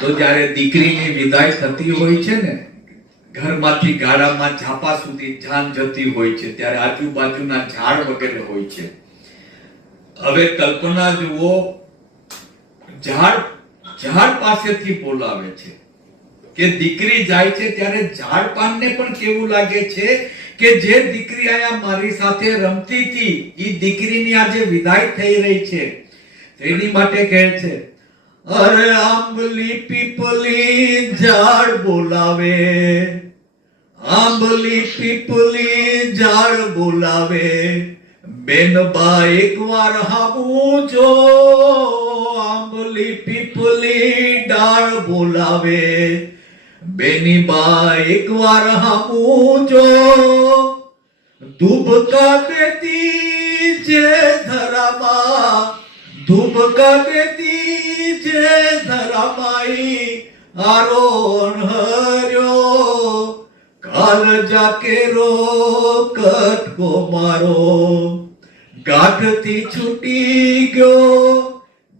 તો જ્યારે દીકરીની વિદાય થતી હોય છે ને, ઘરમાંથી ગાડામાં ઝાપા સુધી જાન જતી હોય છે, ત્યારે આજુબાજુના ઝાડ વગેરે હોય છે. હવે કલ્પના જુઓ, ઝાડ પાસેથી બોલાવે છે કે દીકરી જાય છે, ત્યારે ઝાડ પાનને પણ કેવું લાગે છે કે જે દીકરી આયા મારી સાથે રમતી હતી, ઈ દીકરીની આજે વિદાય થઈ રહી છે. એની માટે કહે છે, અરે આંબલી પીપલી ઝાડ બોલાવે, આંબલી પીપલી ઝાડ બોલાવે, બેનબા એકવાર હામું જો, આંબલી પીપલી ડાળ બોલાવે, બેની બા એકવાર હામું જો, ધુબકા દેતી જે ધરામાં, ધુબકા દેતી જે ધરામાઈ, આરોણ હર્યો કાળજા કેરો કટકો મારો, ગાંઠથી છૂટી ગયો.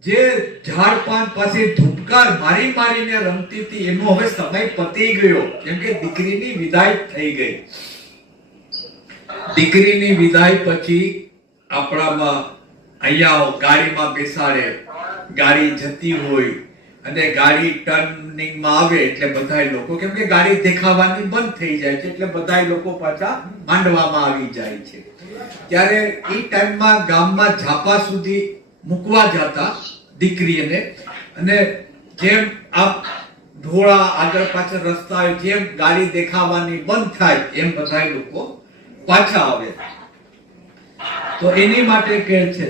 જે ઝાડ પાન પાસે ધુબકાર મારી મારીને રમતી હતી, એનો હવે સમય પતી ગયો, કેમ કે દીકરીની વિદાય થઈ ગઈ. દીકરીની વિદાય પછી આપણામાં અહીંયા ગાડીમાં બેસાડે, ગાડી જતી હોય અને ગાડી ટર્નિંગમાં આવે એટલે બધાય લોકો, કેમ કે ગાડી દેખાવાની બંધ થઈ જાય છે એટલે બધાય લોકો પાછા માંડવામાં આવી જાય છે. ત્યારે એ ટાઈમમાં ગામમાં ઝાપા સુધી મૂકવા જતા દીકરીને, અને જેમ આ ઢોળા આગળ પાછળ રસ્તા હોય, જેમ ગાડી દેખાવાની બંધ થાય એમ બધાય લોકો પાછા આવે. તો એની માટે કહે છે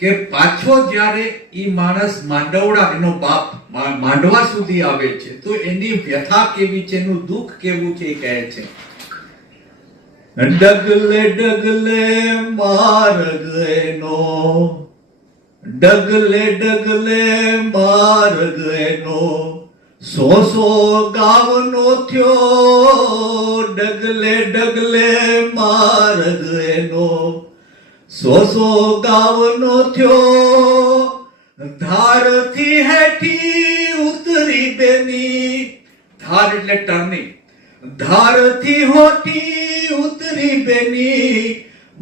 કે પાછો જ્યારે ઈ માણસ માંડવડા, એનો બાપ માંડવા સુધી આવે છે, તો એની વ્યથા કેવી છે, એનું દુઃખ કેવું છે એ કહે છે. ડગલે ડગલે માર્ગ એનો, ડગલે ડગલે માર્ગ એનો, 100 ગામનો થયો, ડગલે ડગલે માર્ગ એનો, 100 ગામનો થયો, ધારથી હેઠી ઉતરી બેની, ધાર એટલે ટર્નિંગ, ધારથી હોઠી ઉતરી બેની,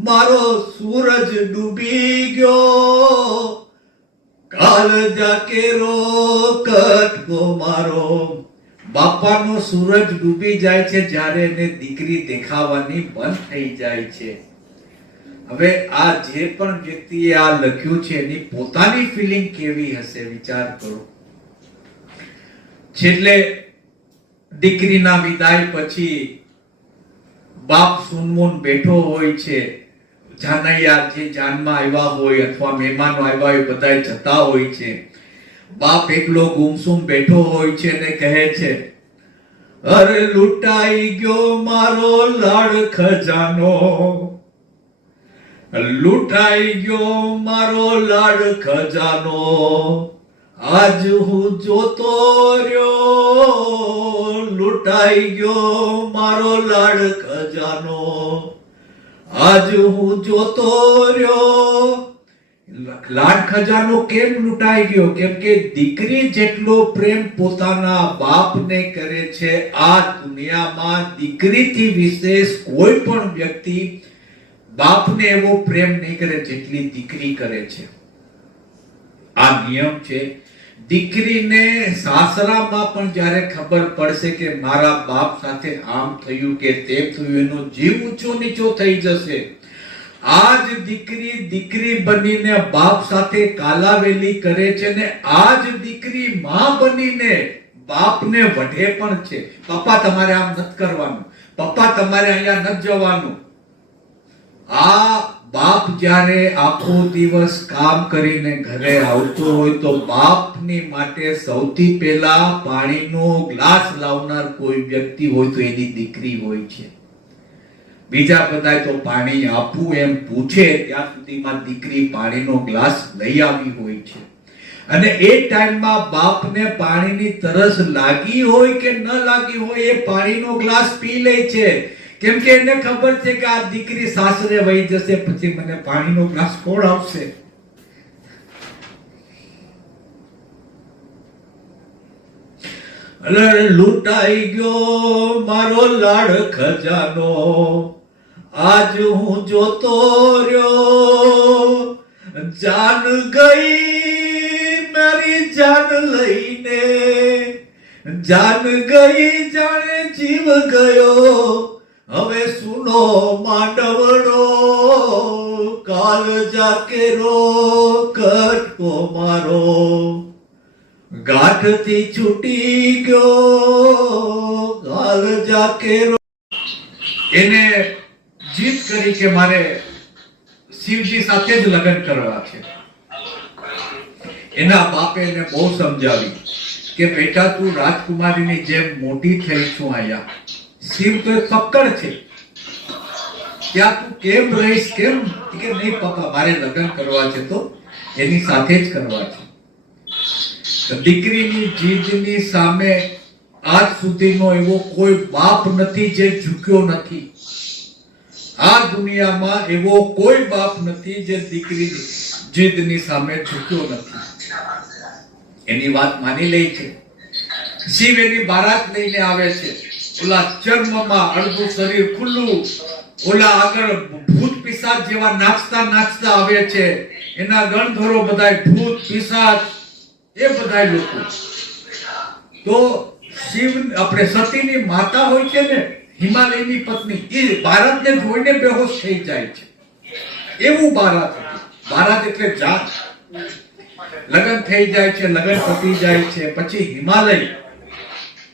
મારો સૂરજ ડૂબી ગયો કાળજા કેરો કટકો મારો. બાપાનો સૂરજ ડૂબી જાય છે જ્યારે એને દીકરી દેખાવાની બંધ થઈ જાય છે. હવે આ જે પણ વ્યક્તિએ આ લખ્યું છે એની પોતાની ફિલિંગ કેવી હશે વિચાર કરો. છેલ્લે દીકરીના વિદાય પછી બાપ સુનમુન બેઠો હોય છે, જાનૈયા જે જાનમાં આવ્યા હોય અથવા મહેમાનો આવ્યા હોય બધાય જતા હોય છે. બાપ એકલો ગુમસુમ બેઠો હોય છે અને કહે છે, અરે લૂંટાઈ ગયો મારો લાડ ખજાનો, લૂંટાઈ ગયો મારો લાડ ખજાનો, આજ હું જોતો રહ્યો, લૂંટાઈ ગયો મારો લાડ ખજાનો, આજ હું જોતો રહ્યો, લાડ ખજાનો કેમ લૂંટાઈ ગયો? કેમ કે દીકરી જેટલો પ્રેમ પોતાના બાપને કરે છે, આ દુનિયામાં દીકરીથી વિશેષ કોઈ પણ વ્યક્તિ બાપને એવો પ્રેમ નહીં કરે જેટલી દીકરી કરે છે. આ નિયમ છે. દીકરીને સાસરામાં પણ જ્યારે ખબર પડશે કે મારા બાપ સાથે આમ થયું કે તેમ થયું, એનો જીવ ઊંચો નીચો થઈ જશે. આજ દીકરી બનીને બાપ સાથે કાલાવેલી કરે છે ને આજ દીકરી માં બનીને બાપને વઢે પણ છે. પપ્પા તમારે આમ નથી કરવાનું, પપ્પા તમારે અહીંયા નથી જવાનું. આ બાપ જ્યારે આખો દિવસ કામ કરીને ઘરે આવતો હોય તો બાપની માટે સૌથી પહેલા પાણીનો ગ્લાસ લાવનાર કોઈ વ્યક્તિ હોય તો એની દીકરી હોય છે. બીજા બધા તો પાણી આપવું એમ પૂછે ત્યાં સુધીમાં દીકરી પાણીનો ગ્લાસ લઈ આવી હોય છે. અને એ ટાઈમમાં બાપને પાણીની તરસ લાગી હોય કે ન લાગી હોય, એ પાણીનો ગ્લાસ પી લે છે. કેમ કે એને ખબર છે કે આ દીકરી સાસરે વહી જશે, પછી મને પાણીનો ગ્લાસ કોણ આપશે? લૂંટાઈ ગયો મારો લાડ ખજાનો, આજ હું જોતો રહ્યો. જાન ગઈ મારી જાન લઈને, જાન ગઈ જાણે જીવ ગયો. હવે સુનો માંડવડો, કાલ જાકે રો કટકો મારો. ગાંઠથી છૂટી ગયો કાલ જાકે રો. એને જીદ કરી કે મારે શિવજી સાથે જ લગ્ન કરવા છે. એના બાપે એને બહુ સમજાવી કે બેટા તું રાજકુમારીની જેમ મોટી થઈ છું અહીંયા, શિવ તો એક ફક્કડ છે, ત્યાં તું કેમ રહીશ? કેમ? કે નહીં પપ્પા મારે લગ્ન કરવા છે તો એની સાથે જ કરવા છે. દીકરીની જીદની સામે આજ સુધીનો એવો કોઈ બાપ નથી જે ઝૂક્યો નથી. આ દુનિયામાં એવો કોઈ બાપ નથી જે દીકરીની જીદની સામે ઝૂક્યો નથી. એની વાત માની લે છે. શિવ એની બારાત લઈને આવે છે. ઓલા ચર્મમાં અડધું શરીર ખુલ્લું, ઓલા આગળ ભૂત પિશાચ જેવા નાચતા નાચતા આવે છે. એના ગણધરો બધાય ભૂત પિશાચ એ બધા લોકો. તો શિવ આપણે સતીની માતા હોય છે ને, હિમાલયની પત્ની, એ બારાતને જોઈને બેહોશ થઈ જાય છે. એવું બારાત હતું. બારાત એટલે જાત. લગ્ન થઈ જાય છે, લગ્ન પતી જાય છે. પછી હિમાલય,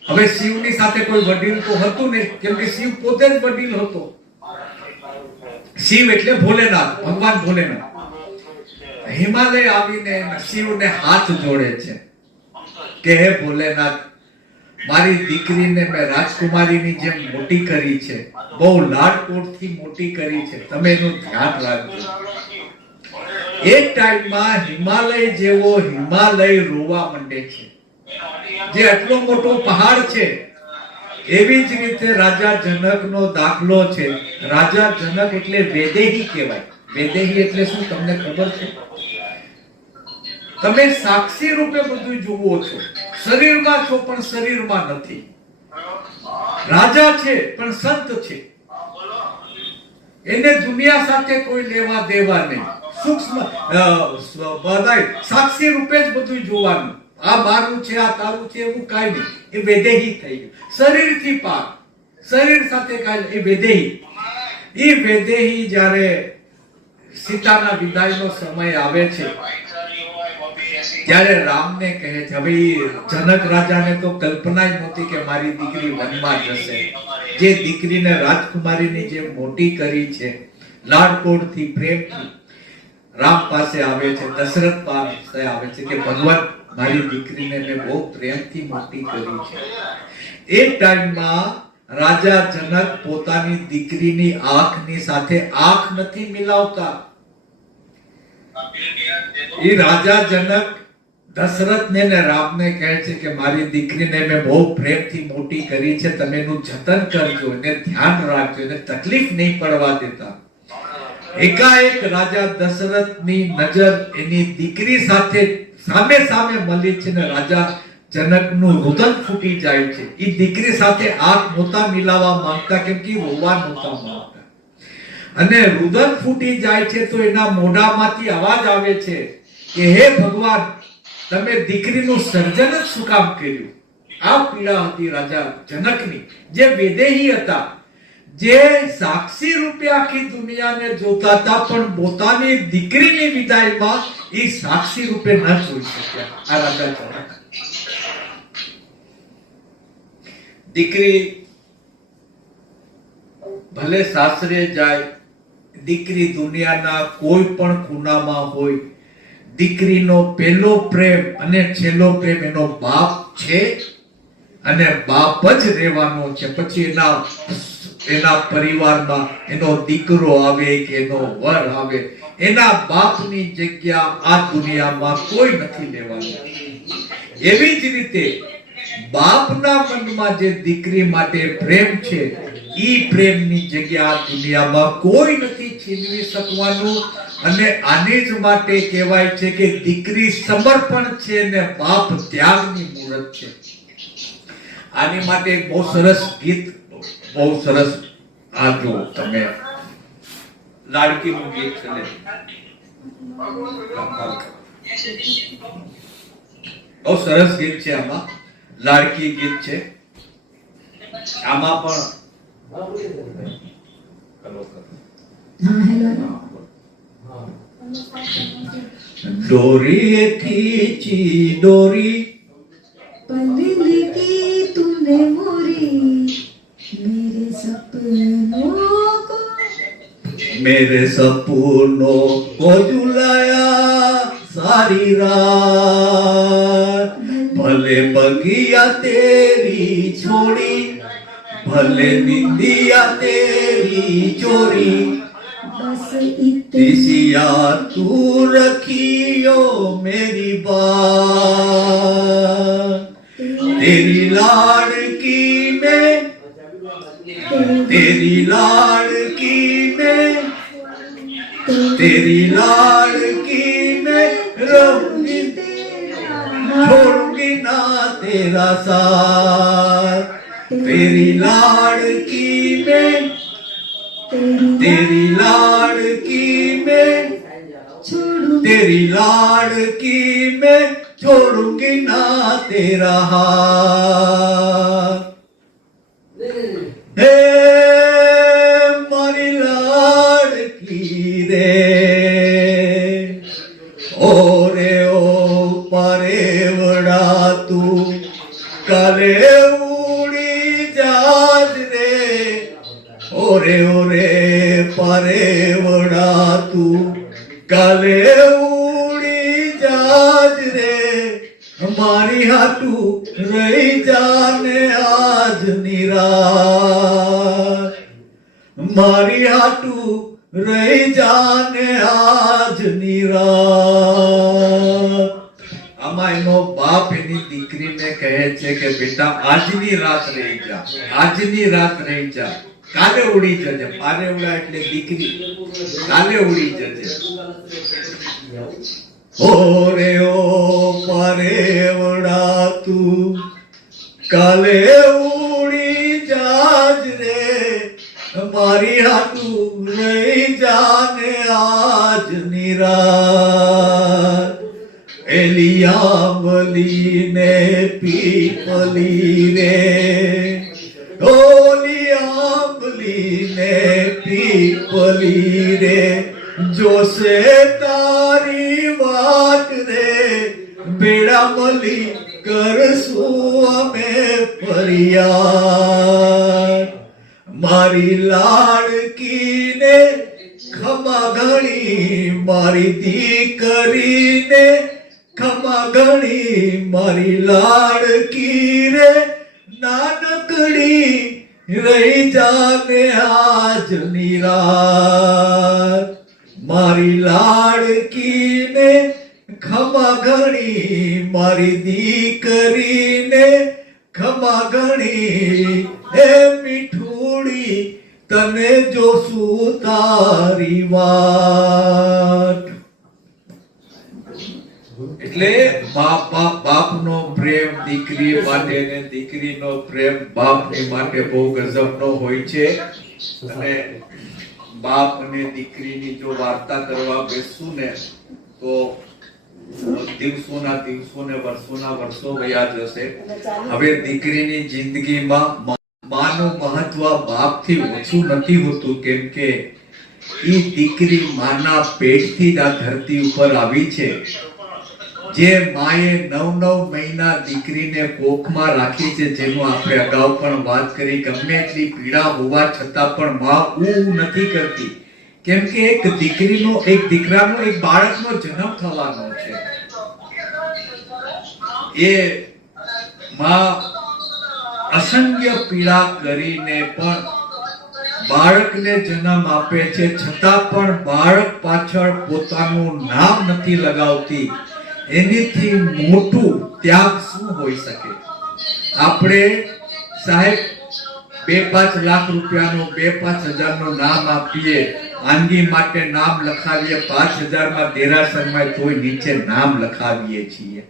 હવે શિવની સાથે કોઈ વડીલ તો હતું નહીં, કેમ કે શિવ પોતે જ વડીલ હતો. શિવ એટલે ભોલેનાથ, ભગવાન ભોલેનાથ. હિમાલય આવીને શિવને હાથ જોડે છે કે હે ભોલેનાથ, મારી દીકરીને મેં રાજકુમારીની જેમ મોટી કરી છે, બહુ લાડકોડથી મોટી કરી છે, તમે એનું ધ્યાન રાખજો. એક ટાઈમમાં હિમાલય જેવો હિમાલય રોવા માંડે છે. જે આટલો મોટો પહાડ છે, એવી જ રીતે રાજા જનકનો દાખલો છે. રાજા જનક એટલે વૈદેહી કહેવાય. વૈદેહી એટલે શું તમને ખબર છે? તમે સાક્ષી રૂપે બધું જુઓ છો, શરીરમાં છો પણ શરીરમાં નથી. રાજા છે પણ સંત છે. એને દુનિયા સાથે કોઈ લેવા દેવા નહીં. સૂક્ષ્મ સાક્ષી રૂપે જ બધું જોવાનું. આ મારું છે, આ તારું છે એવું કાંઈ નહીં. એ વૈદેહી થઈ ગયું. શરીરથી પાર, શરીર સાથે કાંઈ. એ વૈદેહી. એ વૈદેહી જ્યારે સીતાના વિદાયનો સમય આવે છે ત્યારે રામને કહે છે, હવે જનક રાજાને તો કલ્પના જ નહોતી કે મારી દીકરી વનમાં જશે. જે દીકરીને રાજકુમારીની જે મોટી કરી છે, લાડકોડથી પ્રેમથી રામ પાસે આવે છે, દશરથ પાસે આવે છે કે ભગવાન મારી દીકરીને મેં બહુ પ્રેમથી મોટી કરી છે. એ ટાઈમમાં રાજા જનક પોતાની દીકરીની આંખની સાથે આંખ નથી મિલાવતા. એ રાજા જનક દશરથને ને રામને કહે છે કે મારી દીકરીને મેં બહુ પ્રેમથી મોટી કરી છે, તમે એનું જતન કરજો, એને ધ્યાન રાખજો, એને તકલીફ નહીં પડવા દેતા. એકાએક રાજા દશરથની નજર એની દીકરી સાથે સામે સામે મળી છે ને રાજા જનકનું રુદન ફૂટી જાય છે. એ દીકરી સાથે આંખ નહોતા મિલાવવા માંગતા કેમ કે રોવા નહોતા માંગતા. અને રુદન ફૂટી જાય છે તો એના મોઢામાંથી અવાજ આવે છે કે હે ભગવાન, તમે દીકરીનું સર્જન જ શું કામ કર્યું? આ પીડા હતી રાજા જનકની, જે વેદેહી હતા, જે સાક્ષી રૂપે આખી દુનિયાને જોતા હતા, પણ પોતાની દીકરીની વિદાયમાં એ સાક્ષી રૂપે ન જોઈ શક્યા. આ રાજા જનક. દીકરી ભલે સાસરે જાય, દીકરી દુનિયાના કોઈ પણ ખૂણામાં હોય, દીકરીનો પહેલો પ્રેમ અને છેલ્લો પ્રેમ એનો બાપ છે અને બાપ જ રહેવાનો છે. પછી એના પરિવારમાં એનો દીકરો આવે કે એનો વર આવે, એના બાપની જગ્યા આ દુનિયામાં કોઈ નથી લેવાનું. એવી જ રીતે બાપના મનમાં જે દીકરી માટે પ્રેમ છે, ઈ પ્રેમની જગ્યા આ દુનિયામાં કોઈ નથી છીનવી શકવાનું. અને આની જ માટે કહેવાય છે કે દીકરી સમર્પણ છે ને બાપ ત્યાગની મૂર્ત છે. આની માટે બહુ સરસ ગીત, બહુ સરસ આ જો તમે લાડકીનું ગીત છે ને, બહુ સરસ ગીત છે. આમાં લાડકી ગીત છે. આમાં પણ डोरी खींची डोरी पलक की तूने मोरी मेरे सपनों को झुलाया सारी रात. भले बगिया तेरी छोड़ी, भले निंदिया तेरी चोरी, बस इतनी तिसिया तू रखियो मेरी बात. तेरी लाड़की में, तेरी लाड़की में, तेरी लाड़की में रहूंगी, छोड़ूंगी ना तेरा साथ. तेरी लाड़की में, तेरी लाड़की में, तेरी लाड़की में छोड़ूंगी ना तेरा हाथ. हे मारी लाड़की रे, ओरे ओ परेवड़ा तू काले उड़ी जाज रे. ओरे ओरे परेवड़ा तू काले उड़ी जाज रे. मारी हाटू रही जाने आज निराश, मारी हाटू रही जाने आज निराश. આમાં એનો બાપ એની દીકરીને કહે છે કે બેટા આજની રાત રહી જા, આજની રાત રહી જા, કાલે ઉડી જજે. પારે ઉડા એટલે દીકરી, કાલે ઉડી જજે. ઓરે ઓ પરેવડા તું કાલે ઉડી જાજ રે. મારી હાટું રહી જાને આજ નિરાત. એલિયામલી ને પીપલી રે, ઓલિયામલી ને પીપલી રે, જોશે તારી વાત રે. બેડા મલી કરશું અમે ફરિયાદ. મારી લાડકીને ખમા ઘણી, મારી દીકરીને ખમા ઘણી. મારી લાડકી રે નાનકડી રહી જાને આજ નિરાત. મારી લાડકીને ખમા ઘણી, મારી દીકરીને ખમા ઘણી. એ મીઠુડી તને જોશું તારી વાત. એટલે બાપનો પ્રેમ દીકરી માટે ને દીકરીનો પ્રેમ બાપની માટે બહુ ગજબનો હોય છે. અને બાપ અને દીકરીની જો વાર્તા કરવા બેસું ને તો દિવસોના દિવસો ને વર્ષોના વર્ષો વયા જશે. હવે દીકરીની જિંદગીમાં માનું મહત્વ બાપથી ઓછું નથી હોતું, કેમ કે ઈ દીકરી માના પેટથી જ આ ધરતી ઉપર આવી છે. જે માએ 9 મહિના દીકરીને કોખમાં રાખી છે, જેનું આપણે અગાઉ પણ વાત કરી, ગમે એટલી પીડા હોવા છતાં પણ માં નથી કરતી, કેમ કે એક દીકરીનો, એક દીકરાનો, એક બાળકનો જન્મ થવાનો છે. એ માં અસંખ્ય પીડા કરીને પણ બાળકને જન્મ આપે છે, છતાં પણ બાળક પાછળ પોતાનું નામ નથી લગાવતી. એનીથી મોટું ત્યાગ શું હોઈ શકે? આપણે સાહેબ 2-5 લાખ રૂપિયાનો 2-5 હજારનું નામ આપીએ, આંગી માટે નામ લખાવીએ, 5000 માં દેરાસરમાં તોય નીચે નામ લખાવીએ છીએ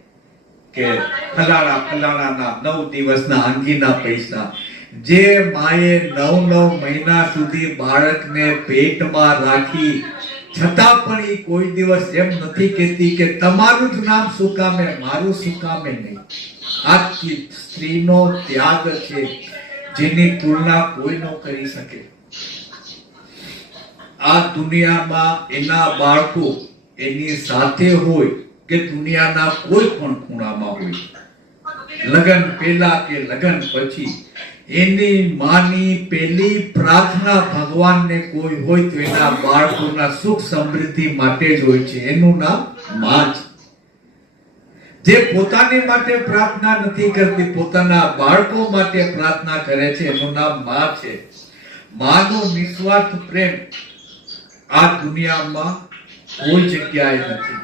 કે ફલાણાના 9 દિવસના આંગીના પૈસા. જે માએ 9 મહિના સુધી બાળકને પેટમાં રાખી, છતાં પણ એ કોઈ દિવસ એમ નથી કહેતી કે તમારું જ નામ શું કામે, મારું શું કામે નહીં. આ સ્ત્રીનો ત્યાગ છે, જેની તુલના કોઈ ન કરી શકે. આ દુનિયામાં એના બાળકો એની સાથે હોય કે દુનિયાના કોઈ પણ ખૂણામાં હોય, લગ્ન પહેલા કે લગ્ન પછી, એની માની પહેલી પ્રાર્થના ભગવાનને કોઈ હોય તો એના બાળકોના સુખ સમૃદ્ધિ માટે જ હોય છે. એનું નામ માં છે. જે પોતાની માટે પ્રાર્થના નથી કરતી, પોતાના બાળકો માટે પ્રાર્થના કરે છે, એનું નામ માં છે. માનો નિસ્વાર્થ પ્રેમ આ દુનિયામાં કોઈ જગ્યાએ નથી.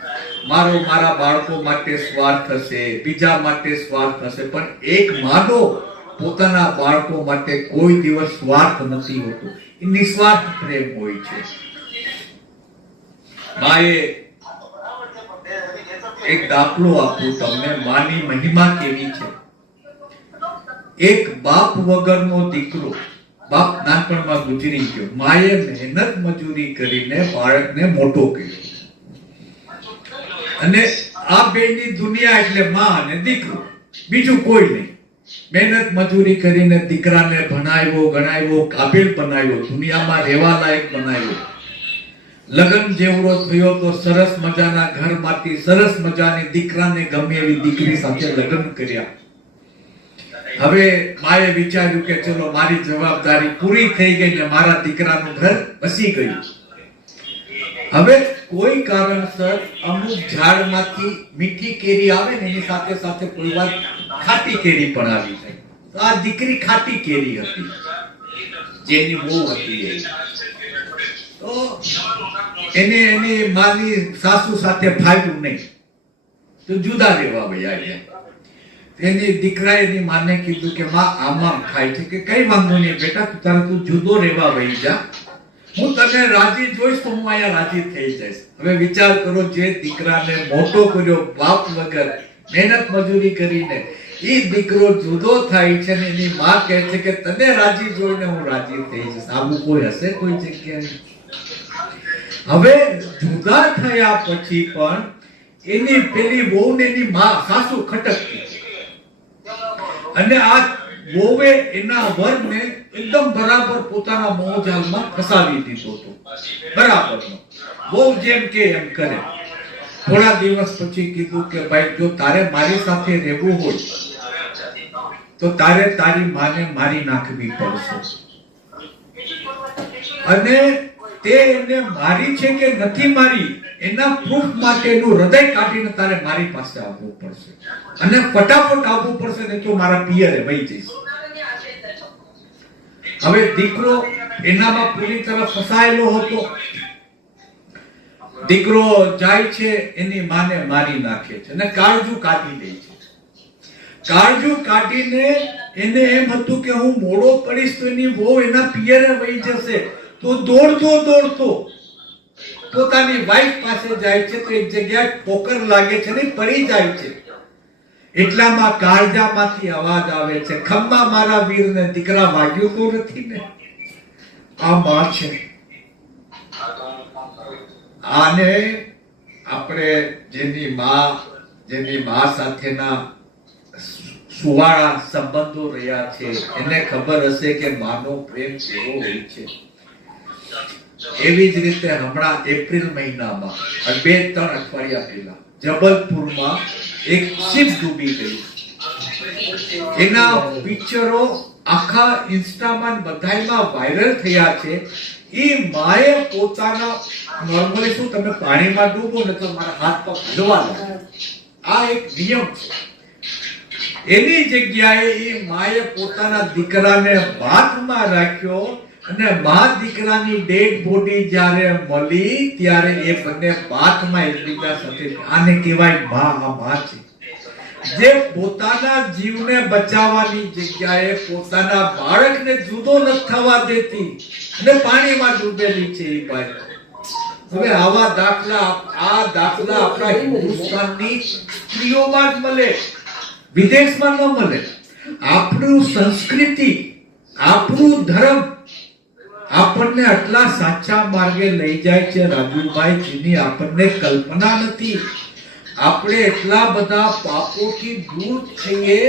મારા બાળકો માટે સ્વાર્થ હશે, બીજા માટે સ્વાર્થ હશે, પણ એક માનો પોતાના બાળકો માટે કોઈ દિવસ સ્વાર્થ નથી હોતો. એ નિસ્વાર્થ પ્રેમ હોય છે. માએ એક દાખલો આપું તમને, માની મહિમા કેવી છે. એક બાપ વગરનો દીકરો, બાપ નાનપણમાં ગુજરી ગયો, માએ મહેનત મજૂરી કરીને બાળકને મોટો કર્યો. અને આ બેની દુનિયા એટલે માં અને દીકરો, બીજું કોઈ નહીં. મહેનત મજૂરી કરીને દીકરાને ભણાવ્યો, ગણાવ્યો, કાબિલ બનાવ્યો, દુનિયામાં રહેવા લાયક બનાવ્યો. લગ્ન જેવડો થયો તો સરસ મજાના ઘરમાંથી સરસ મજાની દીકરાને ગમે એવી દીકરી સાથે લગ્ન કર્યા. હવે માએ વિચાર્યું કે ચલો મારી જવાબદારી પૂરી થઈ ગઈ ને મારા દીકરાનું ઘર બસી ગયું. હવે કોઈ કારણસર અમુક ઝાડમાંથી મીઠી કેરી આવે ને એની સાથે સાથે કોઈ વાર ખાટી કેરી પણ આવી જાય. તો આ દીકરી ખાટી કેરી હતી, જેની બહુ હતી. તો એને એની માની સાસુ સાથે ફાવ્યું નહીં, તો જુદા રહેવા વયા ગયા. એની દીકરાએ એની માને કીધું કે માં આમ ખાય છે, કે કઈ વાંધો નહીં બેટા, તું જુદો રહેવા વહી જા, હું તને રાજી જોઈશ તો હું અહીંયા રાજી થઈ જઈશ. હવે વિચાર કરો, જે દીકરાને મોટો કર્યો બાપ વગર મહેનત મજૂરી કરીને, એ દીકરો જુદો થાય છે ને એની માં કહે છે કે તને રાજી જોઈને હું રાજી થઈ જઈશ. આવું કોઈ હશે કોઈ જગ્યાએ? હવે જુદા થયા પછી પણ એની પેલી વહુ ને એની માં સાસુ ખટકતી, અને આ વહુએ એના વરને એકદમ બરાબર પોતાના મોહજાલમાં ફસાવી દીધો હતો. બરાબરનો બહુ જેમ કે એમ કરે. થોડા દિવસ પછી કીધું કે ભાઈ, જો તારે મારી સાથે રહેવું હોય તો તારે તારી માને મારી નાખવી પડશે. અને તે એને મારી છે કે નથી મારી એના પ્રૂફ માટેનું હૃદય કાઢીને તારે મારી પાસે આવવું પડશે, અને ફટાફટ આવવું પડશે, ને તો મારા પિયરે વહી જઈશ. હવે દીકરો એનામાં પૂરી તરફ ફસાયેલો હતો. દીકરો જાય છે, એની માને મારી નાખે છે અને કાળજું કાઢી દે છે. કાળજું કાઢીને એને એમ હતું કે હું મોડો પડીશ તો એની વહુ એના પિયરે વહી જશે, તો દોડતો પોતાની વાઈફ પાસે જાય છે, તો એક જગ્યાએ ઠોકર લાગે છે ને પડી જાય છે. એટલામાં કાળજામાંથી અવાજ આવે છે, ખમ્મા મારા વીરને, દીકરા વાગ્યું તો નથી ને? આ માં છે. આને આપણે જેની માં સાથેના સુવાળા સંબંધો રહ્યા છે એને ખબર હશે કે માનો પ્રેમ કેવો હોય છે. એવી જ રીતે હમણાં એપ્રિલ મહિનામાં 2-3 અઠવાડિયા પહેલા જબલપુરમાં એક શિપ ડૂબી ગયું. એના પિક્ચરો આખા ઇન્સ્ટામાં બધાયમાં વાયરલ થયા છે. એ માએ પોતાના નોર્મલી શું તમે પાણીમાં ડૂબો ને તો મારા હાથ પગ હલવા લાગે, આ એક નિયમ છે. એની જગ્યાએ એ માએ પોતાના દીકરાને બાથમાં રાખ્યો અને મા દીકરાની ડેડ બોડી જ્યારે મળી ત્યારે એ બંને બાથમાં એકબીજા સાથે. આને કહેવાય માં છે, જે પોતાના જીવને બચાવવાની જગ્યાએ પોતાના બાળકને જુદો ન થવા દેતી અને પાણીમાં ડૂબેલી છે એ ભાઈ. હવે આવા દાખલા આપણા હિન્દુસ્તાનની સ્ત્રીઓમાં જ મળે, વિદેશમાં ન મળે. આપણું સંસ્કૃતિ, આપણું ધર્મ આપણને આટલા સાચા માર્ગે લઈ જાય છે રાજુભાઈ, જેની આપણને કલ્પના નથી. આપણે એટલા બધા પાપોથી દૂર થઈએ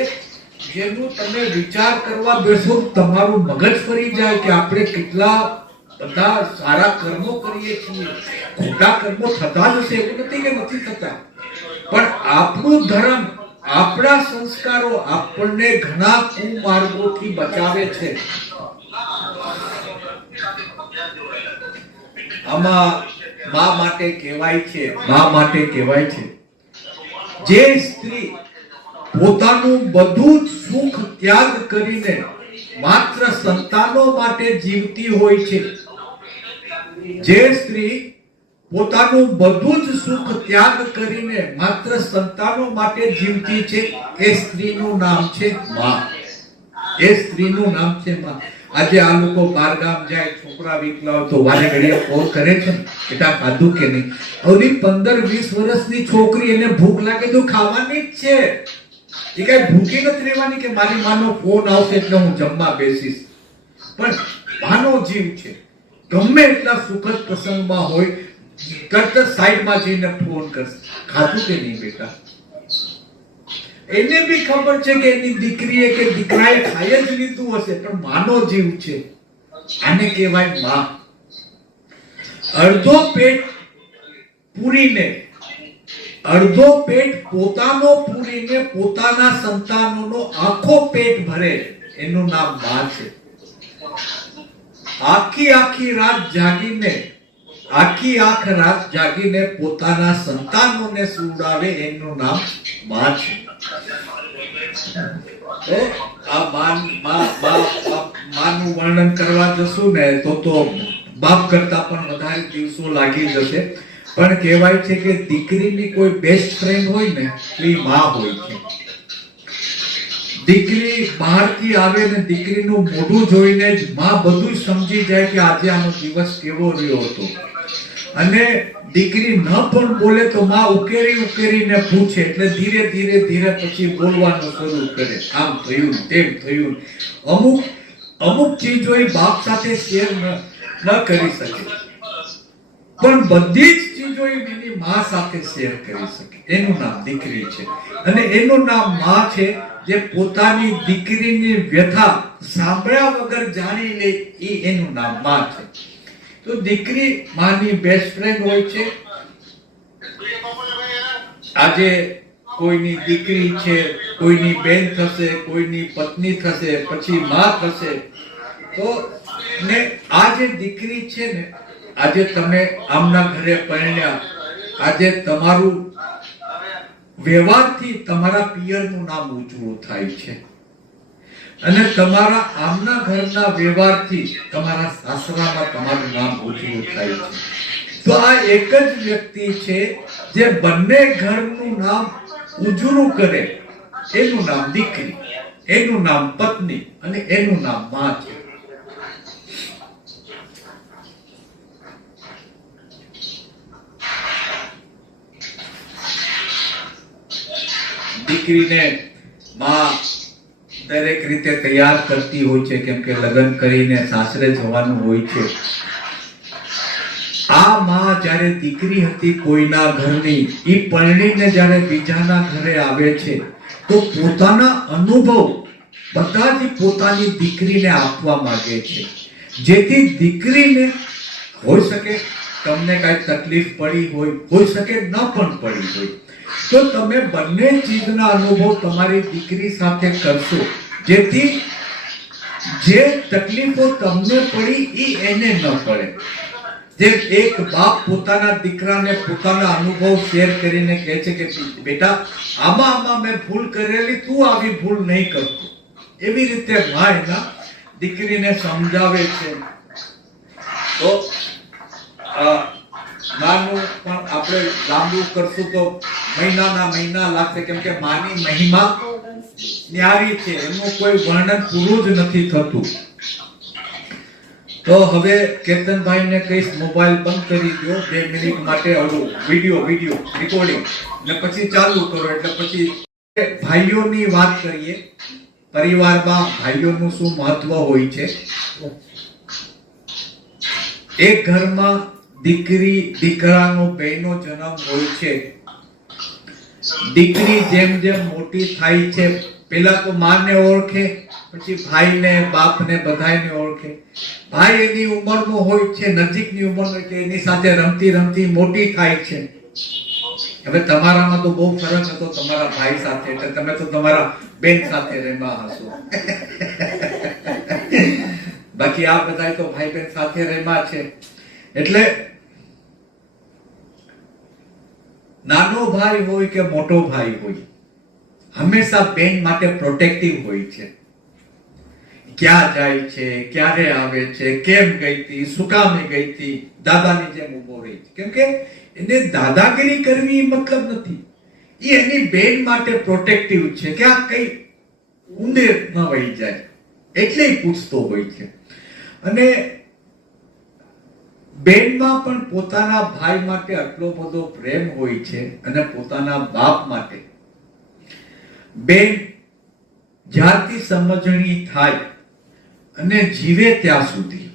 જેનું તમે વિચાર કરવા બેસો તમારું મગજ ફરી જાય કે આપણે કેટલા બધા સારા કર્મો કરીએ છીએ. ખોટા કર્મો થતા જ હશે એવું નથી કે નથી થતા, પણ આપણું ધર્મ, આપણા સંસ્કારો આપણને ઘણા કુમાર્ગોથી બચાવે છે. આમાં મા માટે કહેવાય છે જે સ્ત્રી પોતાનું બધું જ સુખ ત્યાગ કરીને માત્ર સંતાનો માટે જીવતી હોય છે, જે સ્ત્રી પોતાનું બધું જ સુખ ત્યાગ કરીને માત્ર સંતાનો માટે જીવતી છે, એ સ્ત્રીનું નામ છે માં. એ સ્ત્રીનું નામ છે માં. આજે આ લોકો બહાર ગામ જાય, છોકરા વિકલાવ તો વારે ઘડીએ ફોન કરે છે, બેટા ખાધું કે નહીં? ઓલી 15-20 વર્ષની છોકરી, એને ભૂખ લાગે તો ખાવાની જ છે. એ કઈ ભૂખી નથી રહેવાની કે મારી માનો ફોન આવશે એટલે હું જમવા બેસીશ. પણ માનો જીવ છે, ગમે એટલા સુખદ પ્રસંગમાં હોય તરત સાઈડમાં જઈને ફોન કરશે, ખાધું કે નહીં બેટા? એને બી ખબર છે કે એની દીકરીએ કે દીકરાએ ખાઈ જ લીધું હશે, પણ માનો જીવ છે. આને કહેવાય માં. અડધો પેટ પોતાનો પૂરીને પોતાના સંતાનોનો આખો પેટ ભરે, એનું નામ માં છે. આખી રાત જાગીને પોતાના સંતાનોને સુવડાવે, એનું નામ માં છે. આ માનું વર્ણન કરવા જશું ને તો બાપ કરતા પણ વધારે દિવસો લાગી જશે. પણ કહેવાય છે કે દીકરીની કોઈ બેસ્ટ ફ્રેન્ડ હોય ને એ માં હોય છે. દીકરી બહારથી આવે ને દીકરીનું મોઢું જોઈને જ માં બધું સમજી જાય કે આજે આનો દિવસ કેવો રહ્યો હતો. અને દીકરી ન પણ બોલે તો માં ઉકેરીને પૂછે, એટલે ધીરે પછી બોલવાનું શરૂ કરે, આમ થયું તેમ થયું. અમુક ચીજો એ બાપ સાથે શેર ન કરી શકે, પણ બધી જ ચીજો એની માં સાથે શેર કરી શકે. એનું નામ દીકરી છે અને એનું નામ માં છે, જે પોતાની દીકરીની વ્યથા સાંભળ્યા વગર જાણી લે, એનું નામ માં છે. તો દીકરી માની બેસ્ટ ફ્રેન્ડ હોય છે. આજે કોઈની દીકરી છે, કોઈની બેન થશે, કોઈની પત્ની થશે, પછી માં થશે. તો ને આ જે દીકરી છે ને, આજે તમે આમના ઘરે પરણ્યા, આજે તમારું વ્યવહારથી તમારા પિયરનું નામ ઊંચું થાય છે અને તમારા આમના ઘરના વ્યવહારથી તમારા સાસરામાં તમારું નામ ઊંચું થાય છે. તો આ એક જ વ્યક્તિ છે જે બંને ઘરનું નામ ઉજળું કરે, એનું નામ દીકરી, એનું નામ પત્ની અને એનું નામ માં છે. દીકરીને માં દરેક રીતે તૈયાર કરતી હોય છે, કેમ કે લગ્ન કરીને સાસરે જવાનું હોય છે. આ માં જ્યારે દીકરી હતી કોઈના ઘરની, ઈ પરણીને જ્યારે બીજાના ઘરે આવે છે તો પોતાના અનુભવ બધા જ પોતાની દીકરીને આપવા માંગે છે, જેથી દીકરીને હોઈ શકે તમને કઈ તકલીફ પડી હોય, હોઈ શકે ન પણ પડી હોય, તો તમે બંને ચીજના અનુભવ તમારી દીકરી સાથે કરશો, જેથી જે તકલીફો તમને પડી ઈ એને ન પડે. જે એક બાપ પોતાના દીકરાને પોતાના અનુભવ શેર કરીને કહે છે કે બેટા આમાં મેં ભૂલ કરેલી, તું આવી ભૂલ નહીં કરતો, એવી રીતે માં એના દીકરીને સમજાવે છે. તો નાનું પણ આપણે લાંબુ કરશું તો મહિનાના મહિના લાગશે, કેમ કે માની મહિમા ન્યારી છે, એનું કોઈ વર્ણન પૂરું જ નથી થતું. તો હવે કેતનભાઈને કહીશ મોબાઈલ બંધ કરી દો 2 મિનિટ માટે, ઓલું વિડિયો રેકોર્ડિંગ, ને પછી ચાલુ કરો. એટલે પછી ભાઈઓની વાત કરીએ, પરિવારમાં ભાઈઓનું શું મહત્વ હોય છે. એક ઘરમાં દીકરી દીકરાનો બેનો જન્મ હોય છે. દીકરી જેમ જેમ મોટી થાય છે, પેલા તો માને ઓળખે, પછી ભાઈને, બાપને, બધાને ઓળખે. ભાઈ એની ઉંમરનો હોય છે, નજીકની ઉંમરનો, એટલે એની સાથે રમતી રમતી મોટી થાય છે. હવે તમારામાં તો બહુ ફરક હતો તમારા ભાઈ સાથે, એટલે તમે તો તમારા બેન સાથે રહેવા હશો. બાકી આ બધા તો ભાઈ બેન સાથે રહેવા છે. એટલે નાનો ભાઈ હોય કે મોટો ભાઈ હોય, હંમેશા બેન માટે પ્રોટેક્ટિવ હોય છે. ક્યાં જાય છે, ક્યારે આવે છે, કેમ ગઈ હતી, શું કામે ગઈ હતી, દાદાની જેમ ઉભો રહી છે. કેમ કે એને દાદાગીરી કરવી મતલબ નથી, એ એની બેન માટે પ્રોટેક્ટિવ છે કે આ કઈ ઊંડે ન વહી જાય, એટલે પૂછતો હોય છે. અને બેનમાં પણ પોતાના ભાઈ માટે આટલો બધો પ્રેમ હોય છે, અને પોતાના બાપ માટે. બેન જ્યારથી સમજણી થાય અને જીવે ત્યાં સુધી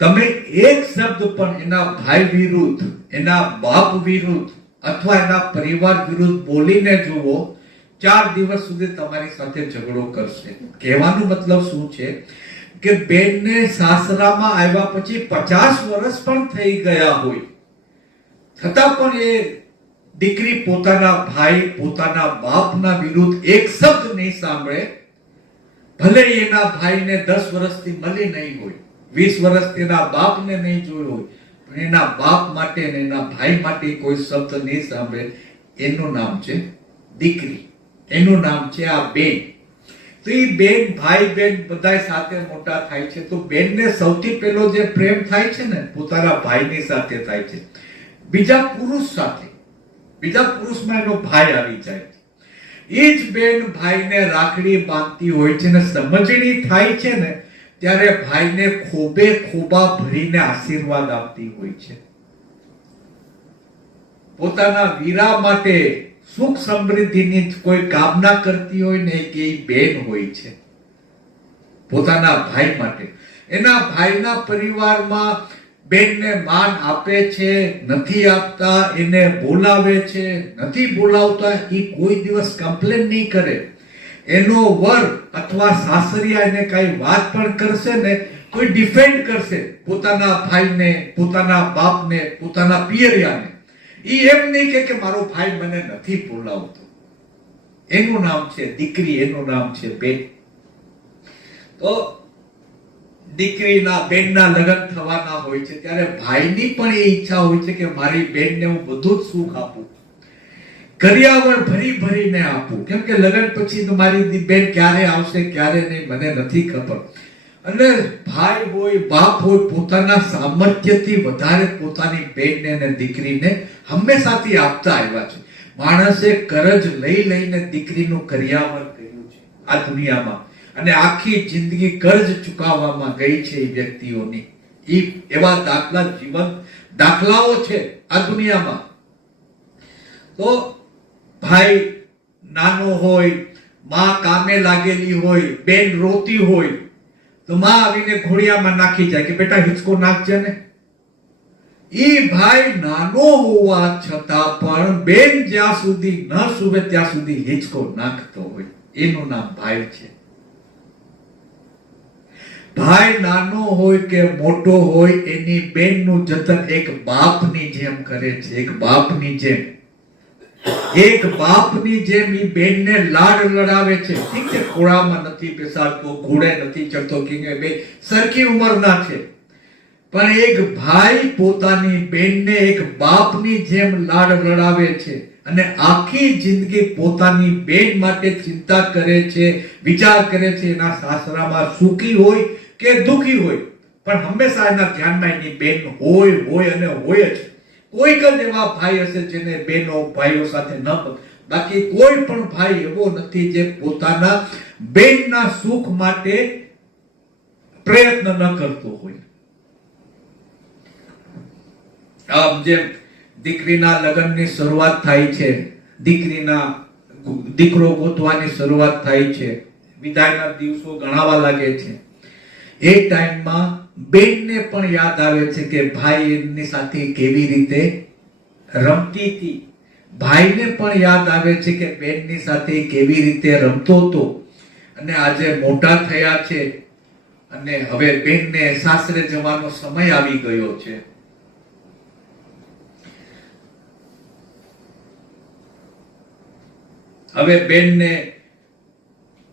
તમે એક શબ્દ પણ એના ભાઈ વિરુદ્ધ, એના બાપ વિરુદ્ધ અથવા એના પરિવાર વિરુદ્ધ બોલીને જુઓ, 4 દિવસ સુધી તમારી સાથે ઝઘડો કરશે. કહેવાનો મતલબ શું છે કે બેનને સાસરામાં આવ્યા પછી 50 વર્ષ પણ થઈ ગયા હોય, છતાં પણ એ દીકરી પોતાના ભાઈ, પોતાના બાપના વિરુદ્ધ એક શબ્દ નહીં સાંભળે. ભલે એના ભાઈને 10 વર્ષથી મળી નહીં હોય, 20 વર્ષથી એના બાપને નહીં જોયો હોય, પણ એના બાપ માટે અને એના ભાઈ માટે કોઈ શબ્દ નહીં સાંભળે. એનું નામ છે દીકરી, એનું નામ છે આ બેન. તો એ બેન, ભાઈ બેન બધા સાથે મોટા થાય છે. તો બેનને સૌથી પહેલો જે પ્રેમ થાય છે ને, પોતાના ભાઈની સાથે થાય છે. બીજા પુરુષ સાથે, બીજા પુરુષમાં એનો ભાઈ આવી જાય છે. એ જ બેન ભાઈને રાખડી બાંધતી હોય છે, ને સમજણી થાય છે ને ત્યારે ભાઈને ખોબે ખોબા ભરીને આશીર્વાદ આપતી હોય છે. પોતાના વીરા માટે સુખ સમૃદ્ધિની કોઈ કામના કરતી હોય ને કે એ બેન હોય છે. પોતાના ભાઈ માટે, એના ભાઈના પરિવારમાં બેનને માન આપે છે, નથી આપતા, એને બોલાવે છે, નથી બોલાવતા, એ કોઈ દિવસ કમ્પ્લેન નહીં કરે. એનો વર અથવા સાસરિયા એને કઈ વાત પણ કરશે ને, કોઈ ડિફેન્ડ કરશે પોતાના ભાઈને, પોતાના બાપને, પોતાના પિયરિયાને. ઈ એમ નહીં કે મારો ભાઈ મને નથી બોલાવતો. એનું નામ છે દીકરી, એનું નામ છે બેન. તો દીકરીના, બેનના લગ્ન થવાના હોય છે ત્યારે ભાઈની પણ એ ઈચ્છા હોય છે કે મારી બેનને હું બધું જ સુખ આપું, કરિયાવર ભરી ભરીને આપું. કેમ કે લગ્ન પછી તો મારી બેન ક્યારે આવશે ક્યારે નહીં મને નથી ખબર. અને ભાઈ હોય, બાપ હોય, પોતાના સામર્થ્યથી વધારે પોતાની બેનને અને દીકરીને હંમેશાથી આપતા આવ્યા છે. માણસે કરજ લઈ લઈને દીકરીનું કરિયાવર કર્યું છે આ દુનિયામાં, અને આખી જિંદગી કર્જ ચૂકવવામાં ગઈ છે એ વ્યક્તિઓની. એવા દાખલાઓ છે આ દુનિયામાં. તો ભાઈ નાનો હોય, માં કામે લાગેલી હોય, બેન રોતી હોય, તો માં આવીને ઘોડિયામાં નાખી જાય કે બેટા હિંચકો નાખજે ને. ઈ ભાઈ નાનો હોવા છતાં પણ બેન જ્યાં સુધી ન સુવે ત્યાં સુધી હિંચકો નાખતો હોય, એનું નામ ભાઈ છે. ભાઈ નાનો હોય કે મોટો હોય, એની બેનનું જતન એક બાપની જેમ કરે છે. એક બાપની જેમ ઈ બેનને લાડ લડાવે છે. ઠીક છે, ખોળામાં નથી બેસાડતો, ઘોડે નથી ચડતો, કે બે સરખી ઉંમરના છે, પણ એક ભાઈ પોતાની બેનને એક બાપની જેમ લાડ લડાવે છે, અને આખી જિંદગી પોતાની બેન માટે ચિંતા કરે છે, વિચાર કરે છે. એના સાસરામાં સુખી હોય કે દુખી હોય, પણ હંમેશા એના ધ્યાનમાં એની બેન હોય અને હોય જ. કોઈક જ એવા ભાઈ હશે જેને બહેનો ભાઈઓ સાથે ન, બાકી કોઈ પણ ભાઈ એવો નથી જે પોતાના બેનના સુખ માટે પ્રયત્ન ન કરતો હોય. આમ જેમ દીકરીના લગ્નની શરૂઆત થાય છે, દીકરો ગોતવાની શરૂઆત થાય છે, વિદાયના દિવસો ગણાવા લાગે છે, એ ટાઈમમાં બેનને પણ યાદ આવે છે કે ભાઈ એમની સાથે કેવી રીતે રમતી હતી. ભાઈને પણ યાદ આવે છે કે બેનની સાથે કેવી રીતે રમતો હતો. અને આજે મોટા થયા છે અને હવે બેનને સાસરે જવાનો સમય આવી ગયો છે. હવે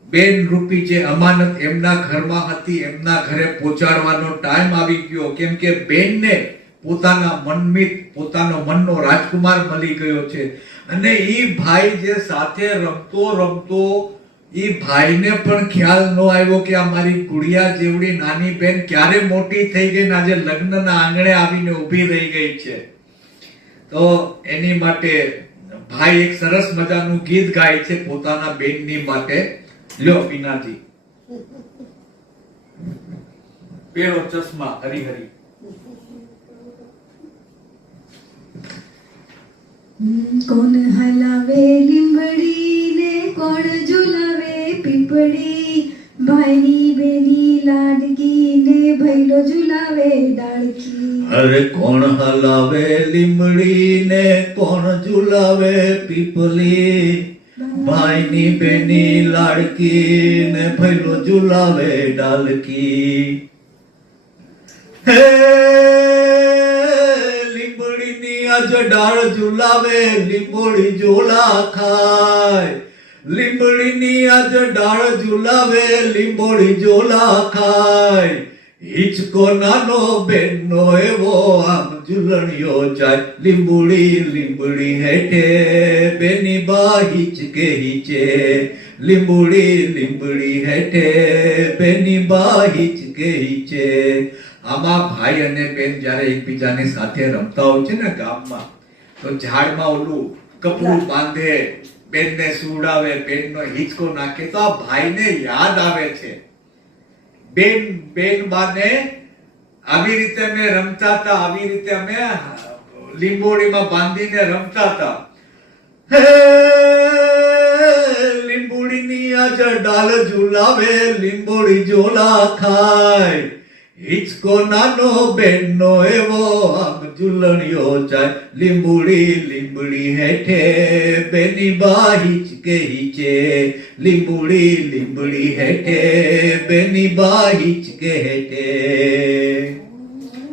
બેન રૂપી જે અમાનત એમના ઘરમાં હતી, એમના ઘરે પહોંચાડવાનો ટાઈમ આવી ગયો. કેમ કે બેનને પોતાના મનમિત, પોતાનો મનનો રાજકુમાર મળી ગયો છે. અને ઈ ભાઈ જે સાથે રમતો ઈ ભાઈને પણ ખ્યાલ ન આવ્યો કે આ મારી ગુડિયા જેવડી નાની બેન ક્યારે મોટી થઈ ગઈ ને આજે લગ્નના આંગણે આવીને ઊભી રહી ગઈ છે. તો એની માટે ભાઈ એક સરસ મજાનું ગીત ગાય છે પોતાના બેનની માટે. લ્યો પીનાજી, પેલો ચશ્મા હરી હરી. કોણ હલાવે લીંબડી ને કોણ ઝુલાવે પીપળી, ભાઈની બેની લાડકી ને ભૈલો ઝુલાવે ડાળકી. અરે કોણ હલાવે લીમડી ને કોણ ઝુલાવે પીપલી, ભાઈની બેની લાડકી ને ભૈલો ઝુલાવે ડાલકી. હે લીંબડીની આજ ડાળ ઝુલાવે, લીંબોડી ઝોલા ખાય. લીંબડીની આજ ડાળ ઝુલાવે, લીંબોડી ઝોલા ખાય. હિચકો નાનો બેનનો એવો આમ ઝૂલણિયો જાય. લીંબડી હેઠે બેની બા હિચકે હિચે. લીંબડી હેઠે બેની બા હિચકે હિચે. આમાં ભાઈ અને બેન જ્યારે એકબીજાની સાથે રમતા હોય છે ને ગામમાં, તો ઝાડમાં ઓલું કપડું બાંધે, બેનને સુવડાવે, બેનનો હિંચકો નાખે, તો આ ભાઈને યાદ આવે છે બેન બાને આવી રીતે અમે રમતા હતા, આવી રીતે અમે લીંબોડીમાં બાંધીને રમતા હતા. હે લીંબોડીની આજ ડાલ ઝુલાવે, લીંબોડી ઝોલા ખાય. હિચકો નાનો બેનનો એવો આમ ઝૂલણિયો જાય. લીંબડી હેઠે બેની બા હિચકે હિચે. લીંબડી હેઠે બેની બા હિચકે હેઠે.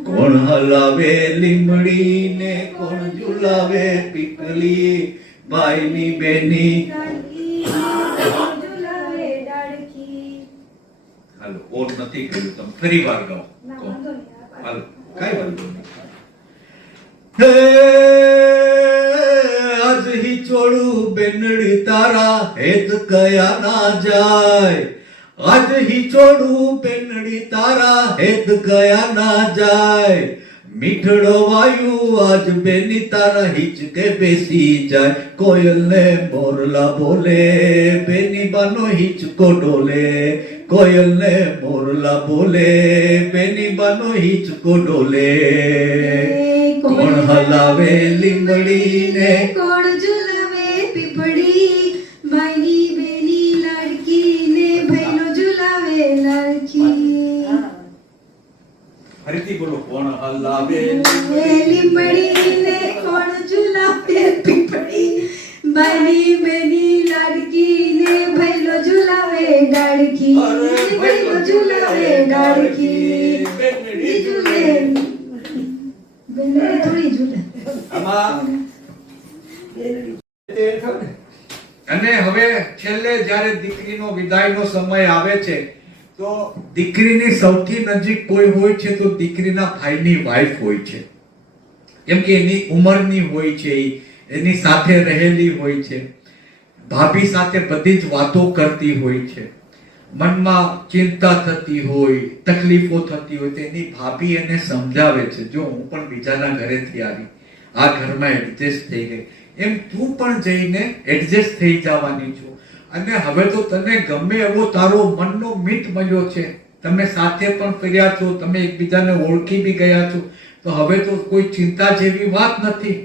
કોણ હલાવે લીંબડી ને કોણ ઝુલાવે પીપલી, ભાઈની બેની ઝુલાવે ડાળકી. હાલો ઓર નથી કહ્યું, તમે ફરી વાર ગાઓ. ના વાંધો નહીં. હાલો કઈ વાંધો નહીં. આજ હિચોડું બેનડી તારા હેત કયા ના જાય. આજ હિચોડું બેનડી તારા હેત કયા ના જાય. મીઠડો વાયુ આજ બેની તારા હિચકે બેસી જાય, કોયલ ને મોરલા બોલે બેની બાનો હિચકો ડોલે, કોયલ ને મોરલા બોલે બેની બાનો હિચકો ડોલે. કોણ હલાવે લીંબડી ને કોણ ઝુલાવે પીપળી, ભાઈની બેની લાડકી ને ભાઈનો ઝુલાવે લાડકી. ફરીથી બોલો. કોણ હલાવે એ લીંબડી ને કોણ ઝુલાવે પીપળી, ભાઈની બેની લાડકી ને ભાઈનો ઝુલાવે ડાળકી, ભાઈનો ઝુલાવે ડાળકી. ઈ ઝૂલે બેનડી થોડી ઝૂલે. આમાં અને હવે છેલ્લે જ્યારે દીકરીનો વિદાયનો સમય આવે છે તો દીકરીની સૌથી નજીક કોઈ હોય છે તો દીકરીના ભાઈની વાઈફ હોય છે. કેમ કે એની ઉંમરની હોય છે, એની સાથે રહેલી હોય છે, ભાભી સાથે બધી જ વાતો કરતી હોય છે, મનમાં ચિંતા થતી હોય, તકલીફો થતી હોય તો એની ભાભી એને સમજાવે છે, જો હું પણ બીજાના ઘરેથી આવી, આ ઘરમાં એડજસ્ટ થઈ ગઈ, એમ તું પણ જઈને એડજસ્ટ થઈ જવાની છો. અને હવે તો તને ગમે એવો તારો મનનો મિત મળ્યો છે, તમે સાથે પણ ફર્યા છો, તમે એકબીજાને ઓળખી બી ગયા છો, તો હવે તો કોઈ ચિંતા જેવી વાત નથી.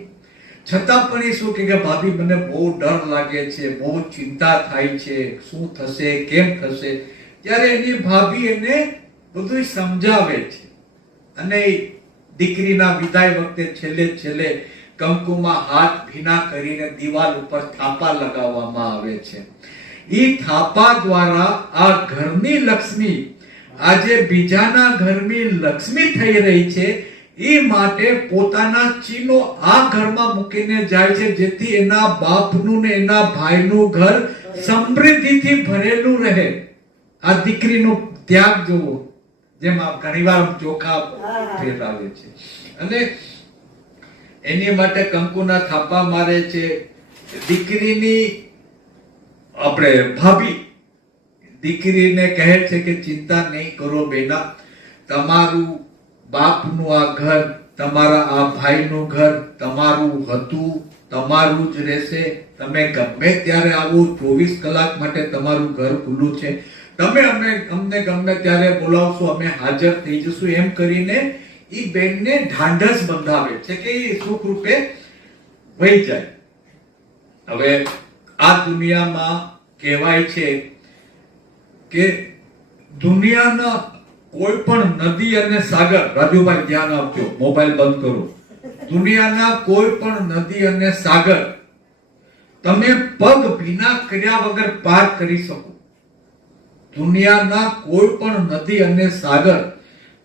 છતાં પણ એ શું કે ભાભી મને બહુ ડર લાગે છે, બહુ ચિંતા થાય છે, શું થશે, કેમ થશે. ત્યારે એની ભાભી એને બધું સમજાવે છે. અને દીકરીના વિદાય વખતે છેલ્લે કંકુમાં હાથ ભીના કરીને દિવાલ ઉપર થાપા લગાવવામાં આવે છે. ઈ થાપા દ્વારા આ ઘરની લક્ષ્મી આજે બીજાના ઘરની લક્ષ્મી થઈ રહી છે. એ માટે પોતાના ચીનો આ ઘરમાં મૂકીને જાય છે, જેથી એના બાપનું ને એના ભાઈનું ઘર સમૃદ્ધિથી ભરેલું રહે. આ દીકરીનો ત્યાગ જોવો, જેમ ઘણીવાર ચોખા ફેરવે છે. અને એની માટે કંકુના થાપા મારે છે. દીકરીની આપણે ભાભી દીકરીને કહે છે કે ચિંતા નહીં કરો બેના, તમારું બાપનું આ ઘર, તમારા આ ભાઈનું ઘર તમારું હતું, તમારું જ રહેશે. તમે ગમે ત્યારે આવો, 24 કલાક માટે તમારું ઘર ખુલ્લું છે, તમે અમને ગમે ત્યારે બોલાવશો, અમે હાજર થઈ જશું. એમ કરીને ઈ બેનને ઢાંઢસ બંધાવે છે કે એ સુખ રૂપે વહી જાય. હવે આ દુનિયામાં કહેવાય છે કે દુનિયાના કોઈ પણ નદી અને સાગર, રાજુભાઈ ધ્યાન આપજો, મોબાઈલ બંધ કરો. દુનિયાના કોઈ પણ નદી અને સાગર તમે પગ ભીના કર્યા વગર પાર કરી શકો. દુનિયાના કોઈ પણ નદી અને સાગર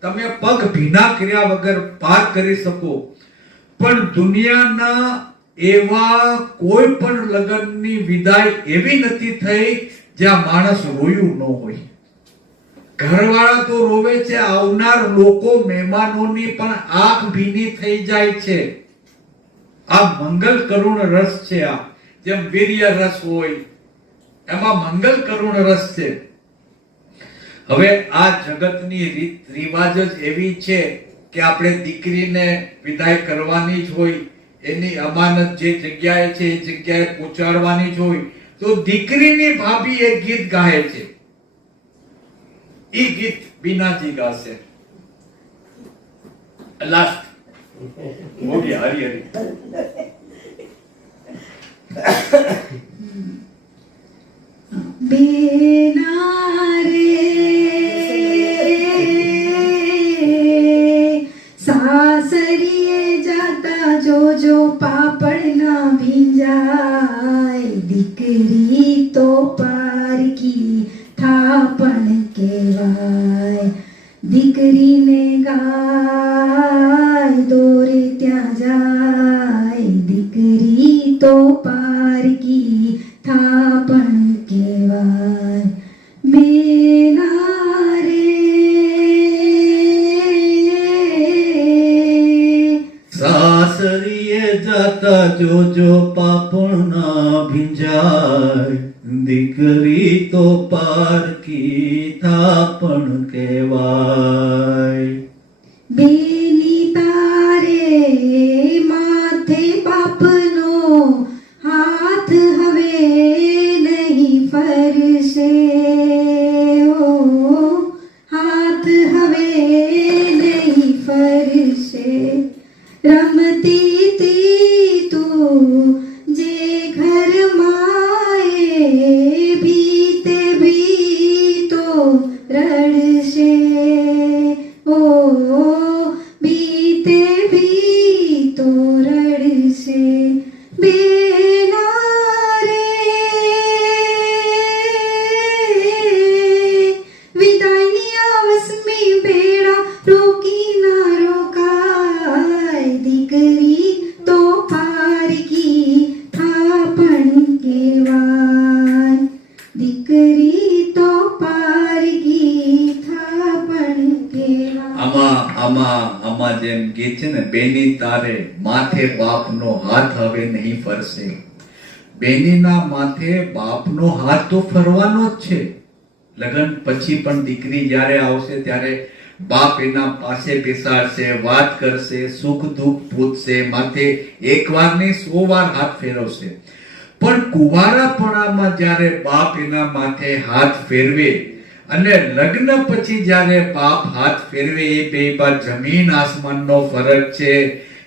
તમે પગ ભીના કર્યા વગર પાર કરી શકો. પણ દુનિયાના એવા કોઈ પણ લગ્નની વિદાય એવી નથી થઈ જ્યાં માણસ રોયું ન હોય. ઘરવાળા તો રોવે છે, આવનાર લોકો મહેમાનોની પણ આંખ ભીની થઈ જાય છે. આ મંગલ કરુણ રસ છે. આ જેમ વીર્ય રસ હોય એમાં મંગલ કરુણ રસ છે. હવે આ જગતની રીત રિવાજ જ એવી છે કે આપણે દીકરીને વિદાય કરવાની જ હોય, એની અમાનત જે જગ્યાએ છે એ જગ્યાએ પહોંચાડવાની જ હોય. તો દીકરીની ભાભી એક ગીત ગાય છે. ઈ ગીત બીનાજી ગાશે. લાસ્ટ બોલી હરી હરી. બેના રે સાસરીએ જાતા જોજો પાપડ ના ભીંજાય, દીકરી તો પારકી થાપણ કહેવાય. દીકરીને ગાય દોરે ત્યાં જાય, દીકરી તો પારકી થાપણ કહેવાય. બેના રે સાસરીએ જાતા જોજો પાપણ ના ભીંજાય, દીકરી તો પારકી થાપણ કહેવાય. બેની તા રડશે. રમતી તી તું જે ઘરમાં એ ભીતે ભીતો રડશે. ઓ ભીતે ભીતો રડશે. બેના રે વિદાયની આવસમી ભેળા રોકી ના રોકાય. દીકરી તો પારકી થાપણ કહેવાય. દીકરી તો પારકી થાપણ કહેવાય. આમાં જેમ કે છે ને, બેની તારે માથે બાપનો હાથ હવે નહીં ફરશે. બેનીના માથે બાપનો હાથ તો ફરવાનો જ છે. લગ્ન પછી પણ દીકરી જ્યારે આવશે ત્યારે બાપ એના પાસે બેસાડશે, વાત કરશે, સુખ દુઃખ પૂછશે, માથે એકવાર નહીં 100 વાર હાથ ફેરવશે. પણ કુંવારાપણામાં જ્યારે બાપ એના માથે હાથ ફેરવે અને લગ્ન પછી જ્યારે બાપ હાથ ફેરવે, એ બેમાં જમીન આસમાનનો ફરક છે.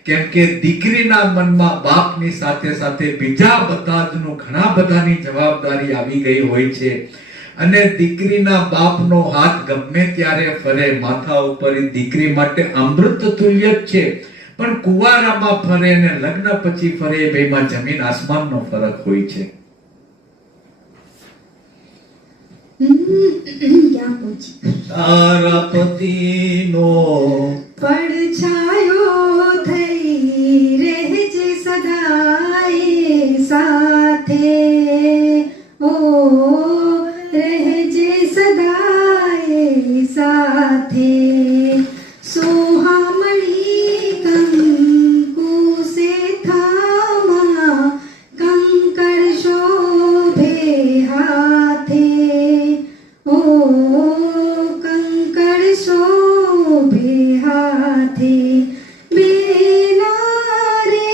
કેમ કે દીકરીના મનમાં બાપની સાથે સાથે બીજા ઘણા બધાની જવાબદારી આવી ગઈ હોય છે. અને દીકરીના બાપનો હાથ ગમે ત્યારે ફરે માથા ઉપર, એ દીકરી માટે અમૃત તુલ્ય જ છે. પણ કુંવારામાં ફરે અને લગ્ન પછી ફરે, એ બેમાં જમીન આસમાનનો ફરક હોય છે. ક્યાં પહોંચી? તારા પતિનો પડછાયો થઈ રહેજે સદાય સાથે. ઓ રહેજે સદાય સાથે. સોહામણી કંકુ સે થામા કંકણ શોભે હાથે. ઓ કંકણ શોભે હાથે. બેના રે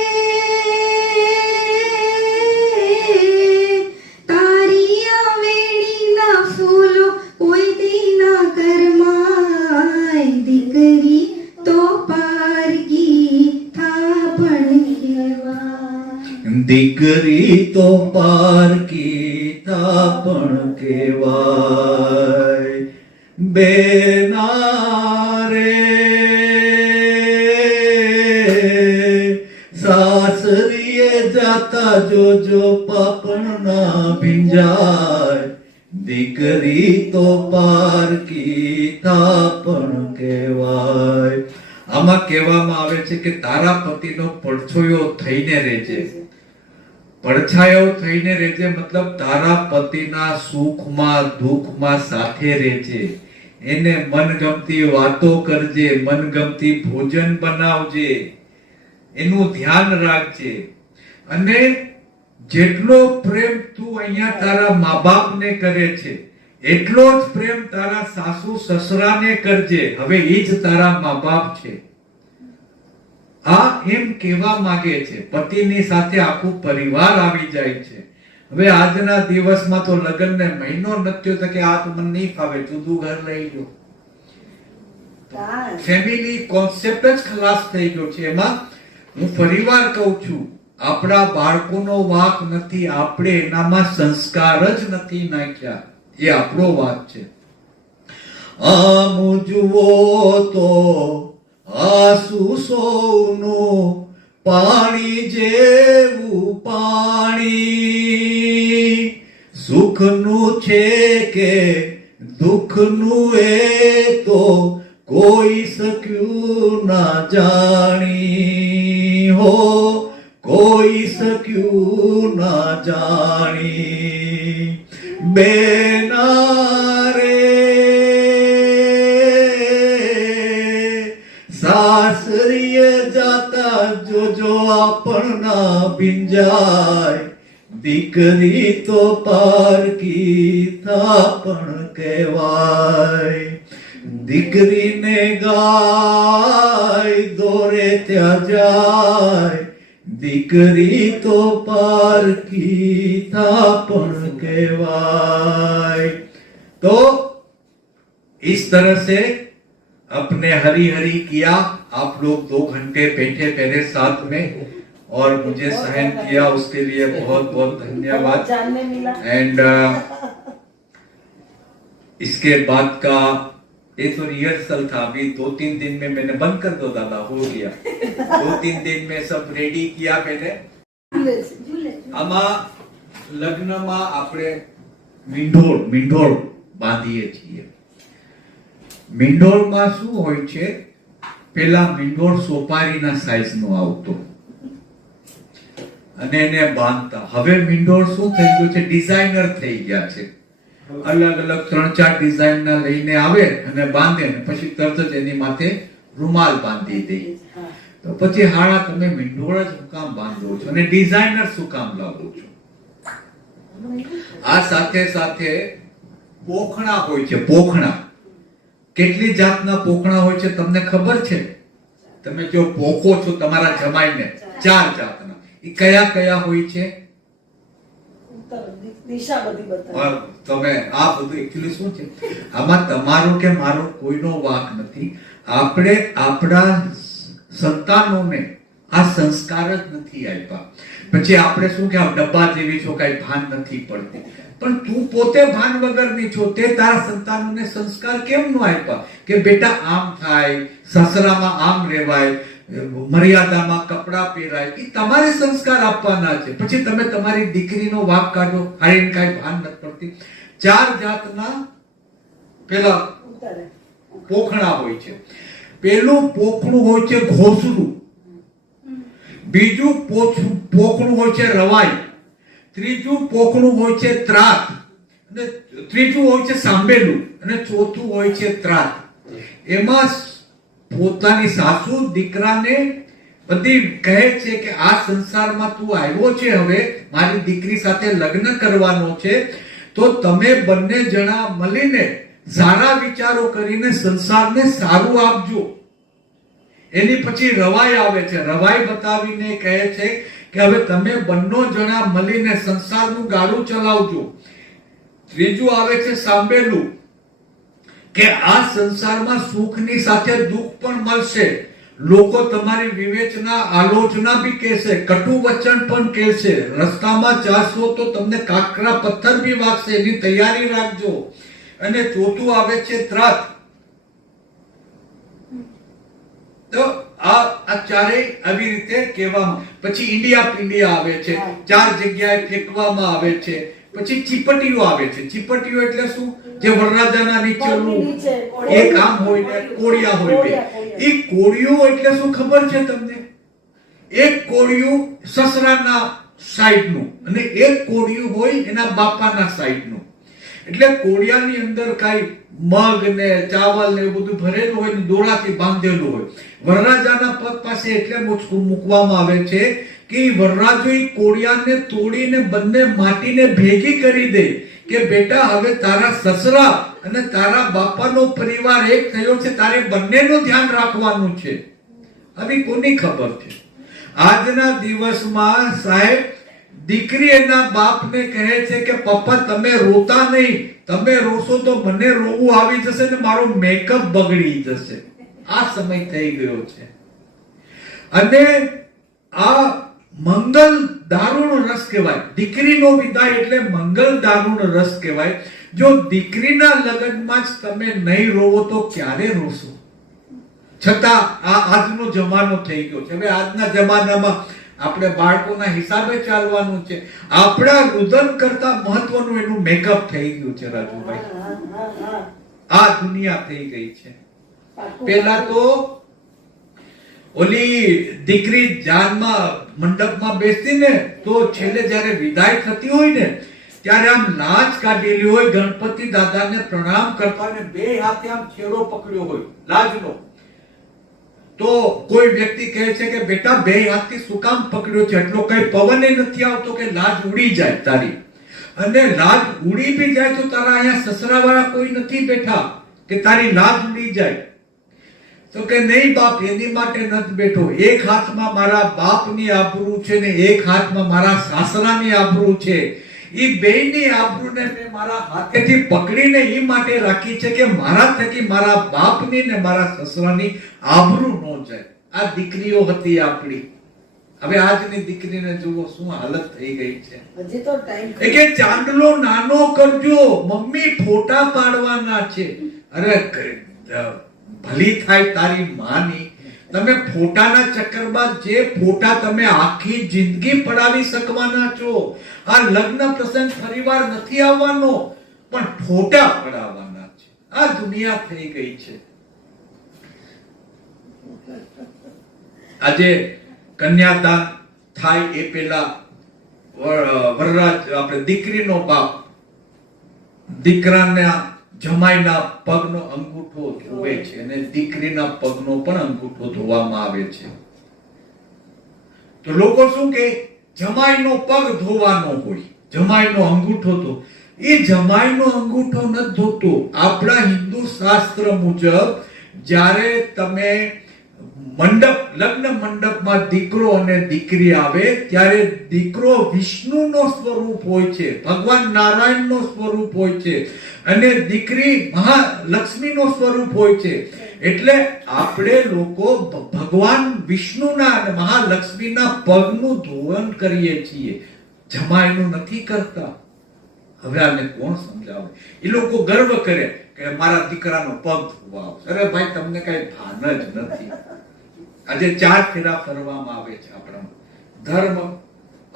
તારી આવેણીના ફૂલો કોઈ દી ના કરમાય. દીકરી તો પારકી થાપણ કહેવાય. દીકરી તો પારકી થાપણ કહેવાય. બેના રે સાસરીએ જાતા જોજો પાપણ ના ભીંજાય. દીકરી તો પારકી થાપણ કહેવાય. આમાં કહેવામાં આવે છે કે તારા પતિનો પડછોયો થઈને રહેજે. પડછાયો થઈને રહેજે મતલબ તારા પતિના સુખમાં દુઃખમાં સાથે રહેજે. એને મનગમતી વાતો કરજે, મનગમતી ભોજન બનાવજે, એનું ધ્યાન રાખજે. અને જેટલો પ્રેમ તું અહીંયા તારા મા બાપને કરે છે, એટલો જ પ્રેમ તારા સાસુ સસરાને કરજે. હવે એ જ તારા મા બાપ છે. આ એમ કહેવા માંગે છે. પતિની સાથે આખું પરિવાર આવી જાય છે. હવે આજના દિવસમાં તો લગ્નને મહિનો નથી થયો તો કે આ તો મને નહીં ફાવે, જુદું ઘર લઈ લો. ફેમિલી કોન્સેપ્ટ જ ખલાસ થઈ ગયો છે. એમાં હું ફરીવાર કહું છું, આપણા બાળકોનો વાંક નથી, આપણે એનામાં સંસ્કાર જ નથી નાખ્યા, એ આપણો વાંક છે. આમ જુઓ તો આસુ સૌનું પાણી જેવું પાણી. સુખનું છે કે દુઃખનું એ તો કોઈ શક્યું ના જાણી. હો કોઈ શક્યું ના જાણી. બેના રે સાસરીએ જાતા જોજો આપણા ભીંજાય. દીકરી તો પારકી થાપણ કહેવાય. દીકરીને ગાય દોરે ત્યાં જાય. દીકરી તો પારકી થાપણ કહેવાય. तो इस तरह से अपने हरि हरि किया आप लोग 2 घंटे बैठे मेरे साथ में और मुझे सहन किया, उसके लिए बहुत बहुत धन्यवाद। जानने मिला। एंड इसके बाद का ये तो रिहर्सल था, अभी 2-3 दिन में मैंने बंद कर दो दादा, हो गया। 2-3 दिन में सब रेडी किया मैंने। આમાં લગ્નમાં આપણે મીંઢોળ બાંધીએ છીએ। મીંઢોળમાં શું હોય છે, પેલા મીંઢોળ સોપારીના સાઈઝનો આવતો અને એને બાંધતા। હવે મીંઢોળ શું થઈ ગયું છે, ડિઝાઇનર થઈ ગયા છે। અલગ અલગ 3-4 ડિઝાઇનના લઈને આવે અને બાંધે ને પછી તરત જ એની માથે રૂમાલ બાંધી દે। તો પછી હાડા તમે મીંઢોળ જ શું કામ બાંધો છો અને ડિઝાઇનર શું કામ લાવો છો? આ સાથે સાથે પોખણા હોય છે। પોખણા કેટલી જાતના પોખણા હોય છે તમને ખબર છે? તમે જો પોખો છો તમારા જમાઈને 4 જાતના, એ કયા કયા હોય છે? દિશા બધી બતાવો। તમે આ બધું એક્ચ્યુઅલી શું છે, આમાં તમારો કે મારો કોઈનો વાંક નથી। આપણે આપણા સંતાનોને આ સંસ્કાર જ નથી આપ્યા। પછી આપણે શું કે ડબ્બા જેવી છો, કઈ ભાન નથી પડતી। પણ તું પોતે ભાન વગરની છો, તે તારા સંતાનોને સંસ્કાર કેમ ન આપ્યા કે બેટા આમ થાય, સસરામાં આમ રહેવાય, મર્યાદામાં કપડા પહેરાય? એ તમારે સંસ્કાર આપવાના છે। પછી તમે તમારી દીકરીનો વાંક કાઢો, હારીને કઈ ભાન નથી પડતી। 4 જાતના પેલા પોખણા હોય છે। પેલું પોખણું હોય છે ઘોસરું, બીજું પોખણું હોય છે રવાઈ, ત્રીજું પોખણું હોય છે ત્રાત, અને ત્રીજું હોય છે સાંભેલું, અને ચોથું હોય છે ત્રાત। એમાં પોતાની સાસુ દીકરાને બધી કહે છે કે આ સંસારમાં તું આવ્યો છે, હવે મારી દીકરી સાથે લગ્ન કરવાનો છે, તો તમે બંને જણા મળીને સારા વિચારો કરીને સંસારને સારું આપજો। એની પછી રવાઈ આવે છે। રવાઈ બતાવીને કહે છે કે હવે તમે બંને જણા મળીને સંસારનું ગાડું ચલાવજો। ત્રીજું આવે છે સાંભેલું, કે આ સંસારમાં સુખની સાથે દુઃખ પણ મળશે। લોકો તમારી વિવેચના આલોચના બી કહેશે, કટુ વચન પણ કહેશે, રસ્તામાં ચાલશો તો તમને કાકરા પથ્થર બી વાગશે, એની તૈયારી રાખજો। અને ચોથું આવે છે ત્રાત। તો આ ચારેય આવી રીતે કહેવામાં। પછી ઇન્ડિયા આવે છે, 4 જગ્યાએ ફેંકવામાં આવે છે। પછી ચીપટીઓ આવે છે। ચીપટીઓ એટલે શું, જે વરરાજાના નીચેનું એક આમ હોય ને કોળિયા હોય બે। એ કોળિયો એટલે શું ખબર છે તમને? એક કોળિયું સસરાના સાઈડનું અને એક કોળિયું હોય એના બાપાના સાઈડનું। એટલે કોળિયાની અંદર કાઈ મગ ને ચાવલ ને એવું બધું ભરેલું હોય ને દોરાથી બાંધેલું હોય। વરરાજાના પગ પાસે એટલે મૂકવામાં આવે છે કે વરરાજો એ કોળિયાને તોડીને બંને માટીને ભેગી કરી દે કે બેટા હવે તારા સસરા અને તારા બાપાનો પરિવાર એક થયો છે, તારે બંનેનું ધ્યાન રાખવાનું છે। આવી કોની ખબર છે? આજના દિવસમાં સાહેબ દીકરી એના બાપને કહે છે કે પપ્પા તમે રોતા નહીં, તમે રોશો તો મને રોવું આવી જશે ને મારો મેકઅપ બગડી જશે। આ સમય થઈ ગયો છે। અને આ મંગલ દારૂનો રસ કહેવાય। દીકરીનો વિદાય એટલે મંગલ દારૂનો રસ કહેવાય। જો દીકરીના લગ્નમાં જ તમે નહીં રોવો તો ક્યારે રોશો? છતાં આ આજનો જમાનો થઈ ગયો છે। હવે આજના જમાનામાં આપણે બાળકોના હિસાબે ચાલવાનું છે। આપણા રુદન કરતા મહત્વનું એનું મેકઅપ થઈ ગયું છે રાજુભાઈ। આ દુનિયા થઈ ગઈ છે। પેલા તો ઓલી દીકરી જાનમાં મંડપમાં બેસતી ને તો છેલ્લે જ્યારે વિદાય થતી હોય ને ત્યારે આમ લાજ કાઢેલી હોય, ગણપતિ દાદાને પ્રણામ કરતા હોય ને 2 હાથે આમ છેડો પકડ્યો હોય લાજનો। તો કોઈ વ્યક્તિ કહે છે કે બેટા 2 હાથથી શું કામ પકડ્યો છે? એટલો કઈ પવન નથી આવતો કે લાજ ઉડી જાય તારી? અને લાજ ઉડી બી જાય તો તારા અહીંયા સસરાવાળા કોઈ નથી બેઠા કે તારી લાજ ઉડી જાય? તો કે નહીં બાપ, એની માટે નથી બેઠો। એક હાથમાં મારા બાપની આબરૂ છે ને એક હાથમાં મારા સાસરાની આબરૂ છે। એ બેયની આબરૂને મેં મારા હાથેથી પકડીને એ માટે રાખી છે કે મારા થકી મારા બાપની ને મારા સસરાની આબરૂ ન જાય. આ દીકરીઓ હતી આપણી. હવે આજની દીકરીને જુઓ શું હાલત થઈ ગઈ છે. હજી તો ટાઈમ એ કે ચાંદલો નાનો કરજો, મમ્મી ફોટા પાડવાના છે. અરે ભલી થાય તારી માની. તમે ફોટાના ચક્કરમાં જે ફોટા તમે આખી જિંદગી પડાવી શકવાના છો. આ લગ્ન પ્રસંગ ફરીવાર નથી આવવાનો, પણ ફોટા પડાવવાના છે. આ દુનિયા થઈ ગઈ છે. આજે કન્યાદાન થાય એ પહેલા વરરાજ આપણે દીકરીનો બાપ દીકરાના જમાઈના પગનો અંગૂઠો ધોવે છે અને દીકરીના પગનો પણ અંગૂઠો ધોવામાં આવે છે. તો લોકો શું કે જમાઈનો પગ ધોવાનો હોય, જમાઈનો અંગૂઠો તો એ જમાઈનો અંગૂઠો ન ધોતો. આપણા હિન્દુ શાસ્ત્ર મુજબ જ્યારે તમે લગ્ન મંડપમાં દીકરો અને દીકરી આવે ત્યારે દીકરો વિષ્ણુનો સ્વરૂપ હોય છે, ભગવાન નારાયણનો સ્વરૂપ હોય છે અને દીકરી મહાલક્ષ્મીનો સ્વરૂપ હોય છે. એટલે આપણે લોકો ભગવાન વિષ્ણુના અને મહાલક્ષ્મીના પગનું ધોવન કરીએ છીએ, જમાઈનું નથી કરતા. હવે આને કોણ સમજાવે? એ લોકો ગર્વ કરે કે મારા દીકરાનો પગ ધોવા આવશે. અરે ભાઈ, તમને કઈ ભાન જ નથી. આજે 4 ફેરા ફરવામાં આવે છે આપણામાં. ધર્મ,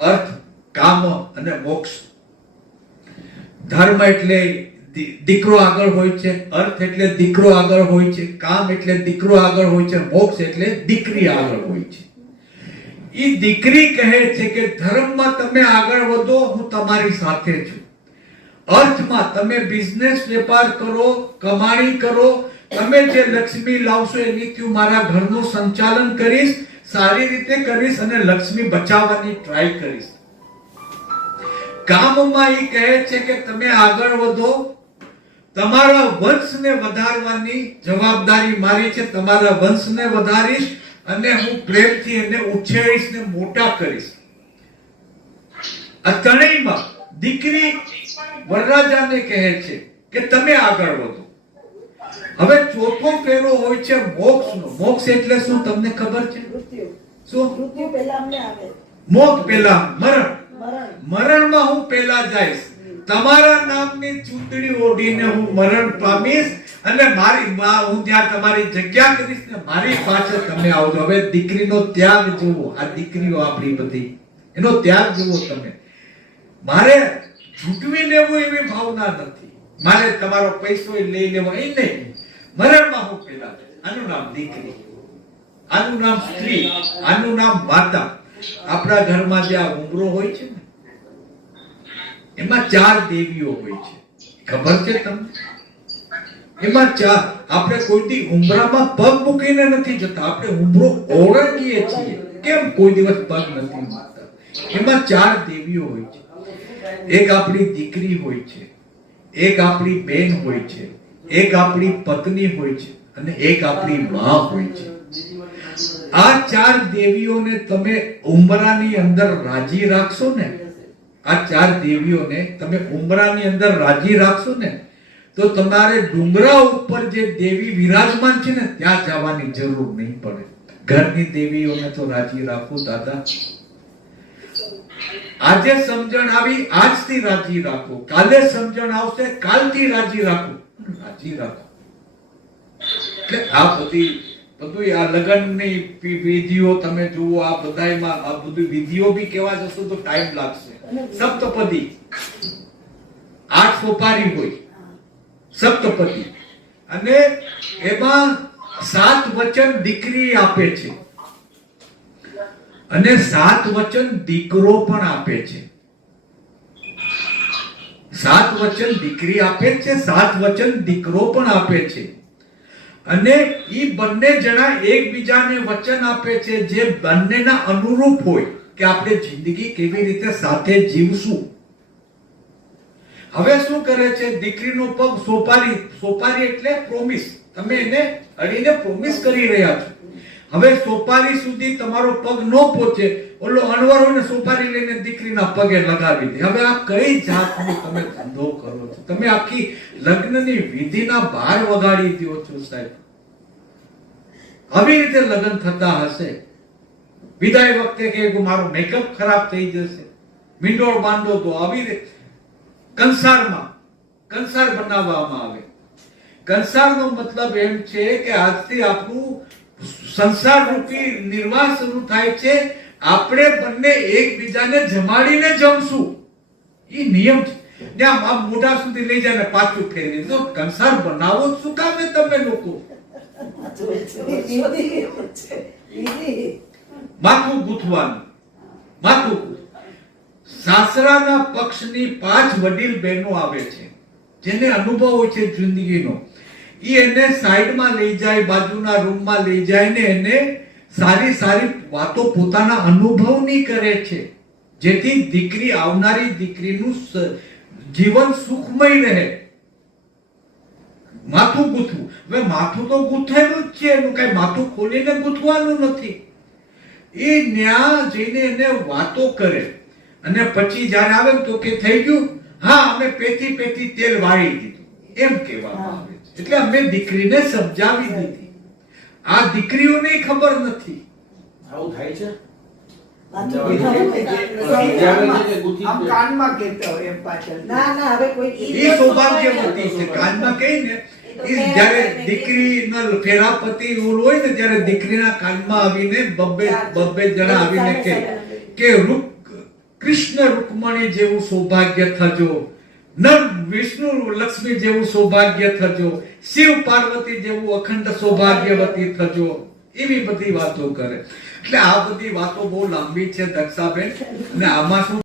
અર્થ, કામ અને મોક્ષ. ધર્મ એટલે દીકરો આગળ હોય છે, અર્થ એટલે દીકરો આગળ હોય છે, કામ એટલે દીકરો આગળ હોય છે, મોક્ષ એટલે દીકરી આગળ હોય છે. ઈ દીકરી કહે છે કે ધર્મમાં તમે આગળ વધો, હું તમારી સાથે છું. અર્થમાં તમે બિઝનેસ વેપાર કરો, કમાણી કરો, તમે જે લક્ષ્મી લાવશો એની હું મારા ઘરનું સંચાલન કરીશ, સારી રીતે કરીશ અને લક્ષ્મી બચાવવાની ટ્રાય કરીશ. કામમાં એ કહે છે કે તમે આગળ વધો, તમારા વંશને વધારવાની જવાબદારી મારી છે, તમારા વંશને વધારીશ અને હું પ્રેમથી એને ઉછેરીશ ને મોટા કરીશ. આ ત્રણેયમાં દીકરી વરરાજાને કહે છે કે તમે આગળ વધો. હવે ચોથો ફેરો હોય છે મોક્ષનો. મોક્ષ એટલે શું તમને ખબર છે? મૃત્યુ. શું? મૃત્યુ પહેલા અમને આવે. મોત પહેલા મરણ. મરણ. મરણમાં હું પહેલા જઈશ. તમારા નામની ચૂંટણી ઓઢીને હું મરણ પામીશ અને હું ત્યાં તમારી જગ્યા કરીશ ને મારી પાછળ તમે આવજો. હવે દીકરીનો ત્યાગ જુઓ. આ દીકરીઓ આપણી બધી, એનો ત્યાગ જુઓ તમે. મારે છૂટવી લેવું એવી ભાવના નથી, મારે તમારો પૈસો લઈ લેવો એ નહીં. મરણમાં હું પહેલા જઈશ. આનું નામ દીકરી, આનું નામ સ્ત્રી, આનું નામ માતા. આપણા ઘરમાં જે આ ઉંબરો હોય છે ને, એમાં 4 દેવીઓ હોય છે. ખબર છે તમને? એમાં 4. આપણે કોઈથી ઉંબરામાં પગ મૂકીને નથી જતા, આપણે ઉંબરો ઓળંગીએ છીએ. કેમ? કોઈ દિવસ પગ નથી મૂકતા. એમાં 4 દેવીઓ હોય છે. એક આપણી દીકરી હોય છે, એક આપણી બેન હોય છે, એક આપણી પત્ની હોય છે અને એક આપણી માં હોય છે. આ 4 દેવીઓને તમે ઉંબરાની અંદર રાજી રાખશો ને, આ 4 દેવીઓને તમે ઉંબરાની અંદર રાજી રાખશો ને, તો તમારે ડુંગરા ઉપર જે દેવી વિરાજમાન છે ને ત્યાં જવાની જરૂર નહીં પડે. ઘરની દેવીઓને તો રાજી રાખો દાદા. આજે સમજણ આવી, આજથી રાજી રાખો. કાલે સમજણ આવશે, કાલથી રાજી રાખો. રાજી રાખો. એટલે આ બધું આ લગ્નની વિધિઓ તમે જુઓ, આ બધાયમાં આ બધું વિધિઓ બી કેવા જશો તો ટાઈમ લાગશે. સપ્તપદી 8 સોપારી હોય, સપ્તપદી, અને એમાં 7 વચન દીકરી આપે છે અને 7 વચન દીકરો પણ આપે છે. 7 વચન દીકરી આપે છે, 7 વચન દીકરો પણ આપે છે. અને ઈ બંને જણા એકબીજાને વચન આપે છે જે બંનેના અનુરૂપ હોય કે આપણે જિંદગી કેવી રીતે સાથે જીવશું. હવે શું કરે છે? દીકરીનો પગ સોપારી. સોપારી એટલે પ્રોમિસ. તમે એને અડીને પ્રોમિસ કરી રહ્યા છો. હવે સોપારી સુધી તમારો પગ ન પહોંચે, ઓલો અણવર હોય ને સોપારી લઈને દીકરીના પગે લગાવી દે. હવે આ કઈ જાતનો તમે ધંધો કરો છો? તમે આખી લગ્નની વિધિના બહાર વગાડી દો છો સાહેબ. આવી રીતે લગ્ન થતા હશે. વિદાય વખતે કે મારો મેકઅપ ખરાબ થઈ જશે, મીંડોળ બાંધો તો આવી રીતે કંસાર બનાવવામાં આવે. કંસારનો મતલબ એમ છે કે આજથી આપણું સંસાર રૂપી નિર્વાહ શરૂ થાય છે. આપણે બંને એકબીજાને જમાડીને જમશું, એ નિયમ છે. ત્યાં આમ મોઢા સુધી લઈ જાય ને પાછું ફેરવી દો. કંસાર બનાવો શું કામે તમે લોકો? માથું ગૂંથવાનું, સાસરાના પક્ષની 5 વડીલ બહેનો આવે છે જેને અનુભવ હોય છે જિંદગીનો. એને સાઈડમાં લઈ જાય, બાજુના રૂમમાં લઈ જાય ને એને સારી સારી વાતો પોતાના અનુભવની કરે છે, જેથી દીકરી, આવનારી દીકરીનું જીવન સુખમય રહે. માથું ગૂંથવું, હવે માથું તો ગૂંથેલું જ છે, એનું કઈ માથું ખોલીને ગૂંથવાનું નથી. એ ન્યા જઈને એને વાતો કરે અને પછી જયારે આવે તો કે થઈ ગયું, હા અમે પેથી તેલ વાળી દીધું, એમ કહેવામાં આવે છે. એટલે અમે દીકરીને સમજાવી દીધી. આ દીકરીઓને ખબર નથી. આવું થાય છે. આમ આમ કાનમાં કહેતા હોય એમ પાછળ. ના ના હવે કોઈ એ સૌભાગ્યવતી છે. કાનમાં કહીને જયારે દીકરીનો ફેરાપતિ હોય ને ત્યારે દીકરીના કાનમાં આવીને બબ્બે જણા આવીને કે કૃષ્ણ રૂકમણી જેવું સૌભાગ્ય થજો, નર વિષ્ણુ લક્ષ્મી જેવું સૌભાગ્ય થજો, શિવ પાર્વતી જેવું અખંડ સૌભાગ્યવતી થજો, એવી બધી વાતો કરે. એટલે આ બધી વાતો બહુ લાંબી છે દક્ષાબેન, અને આમાં શું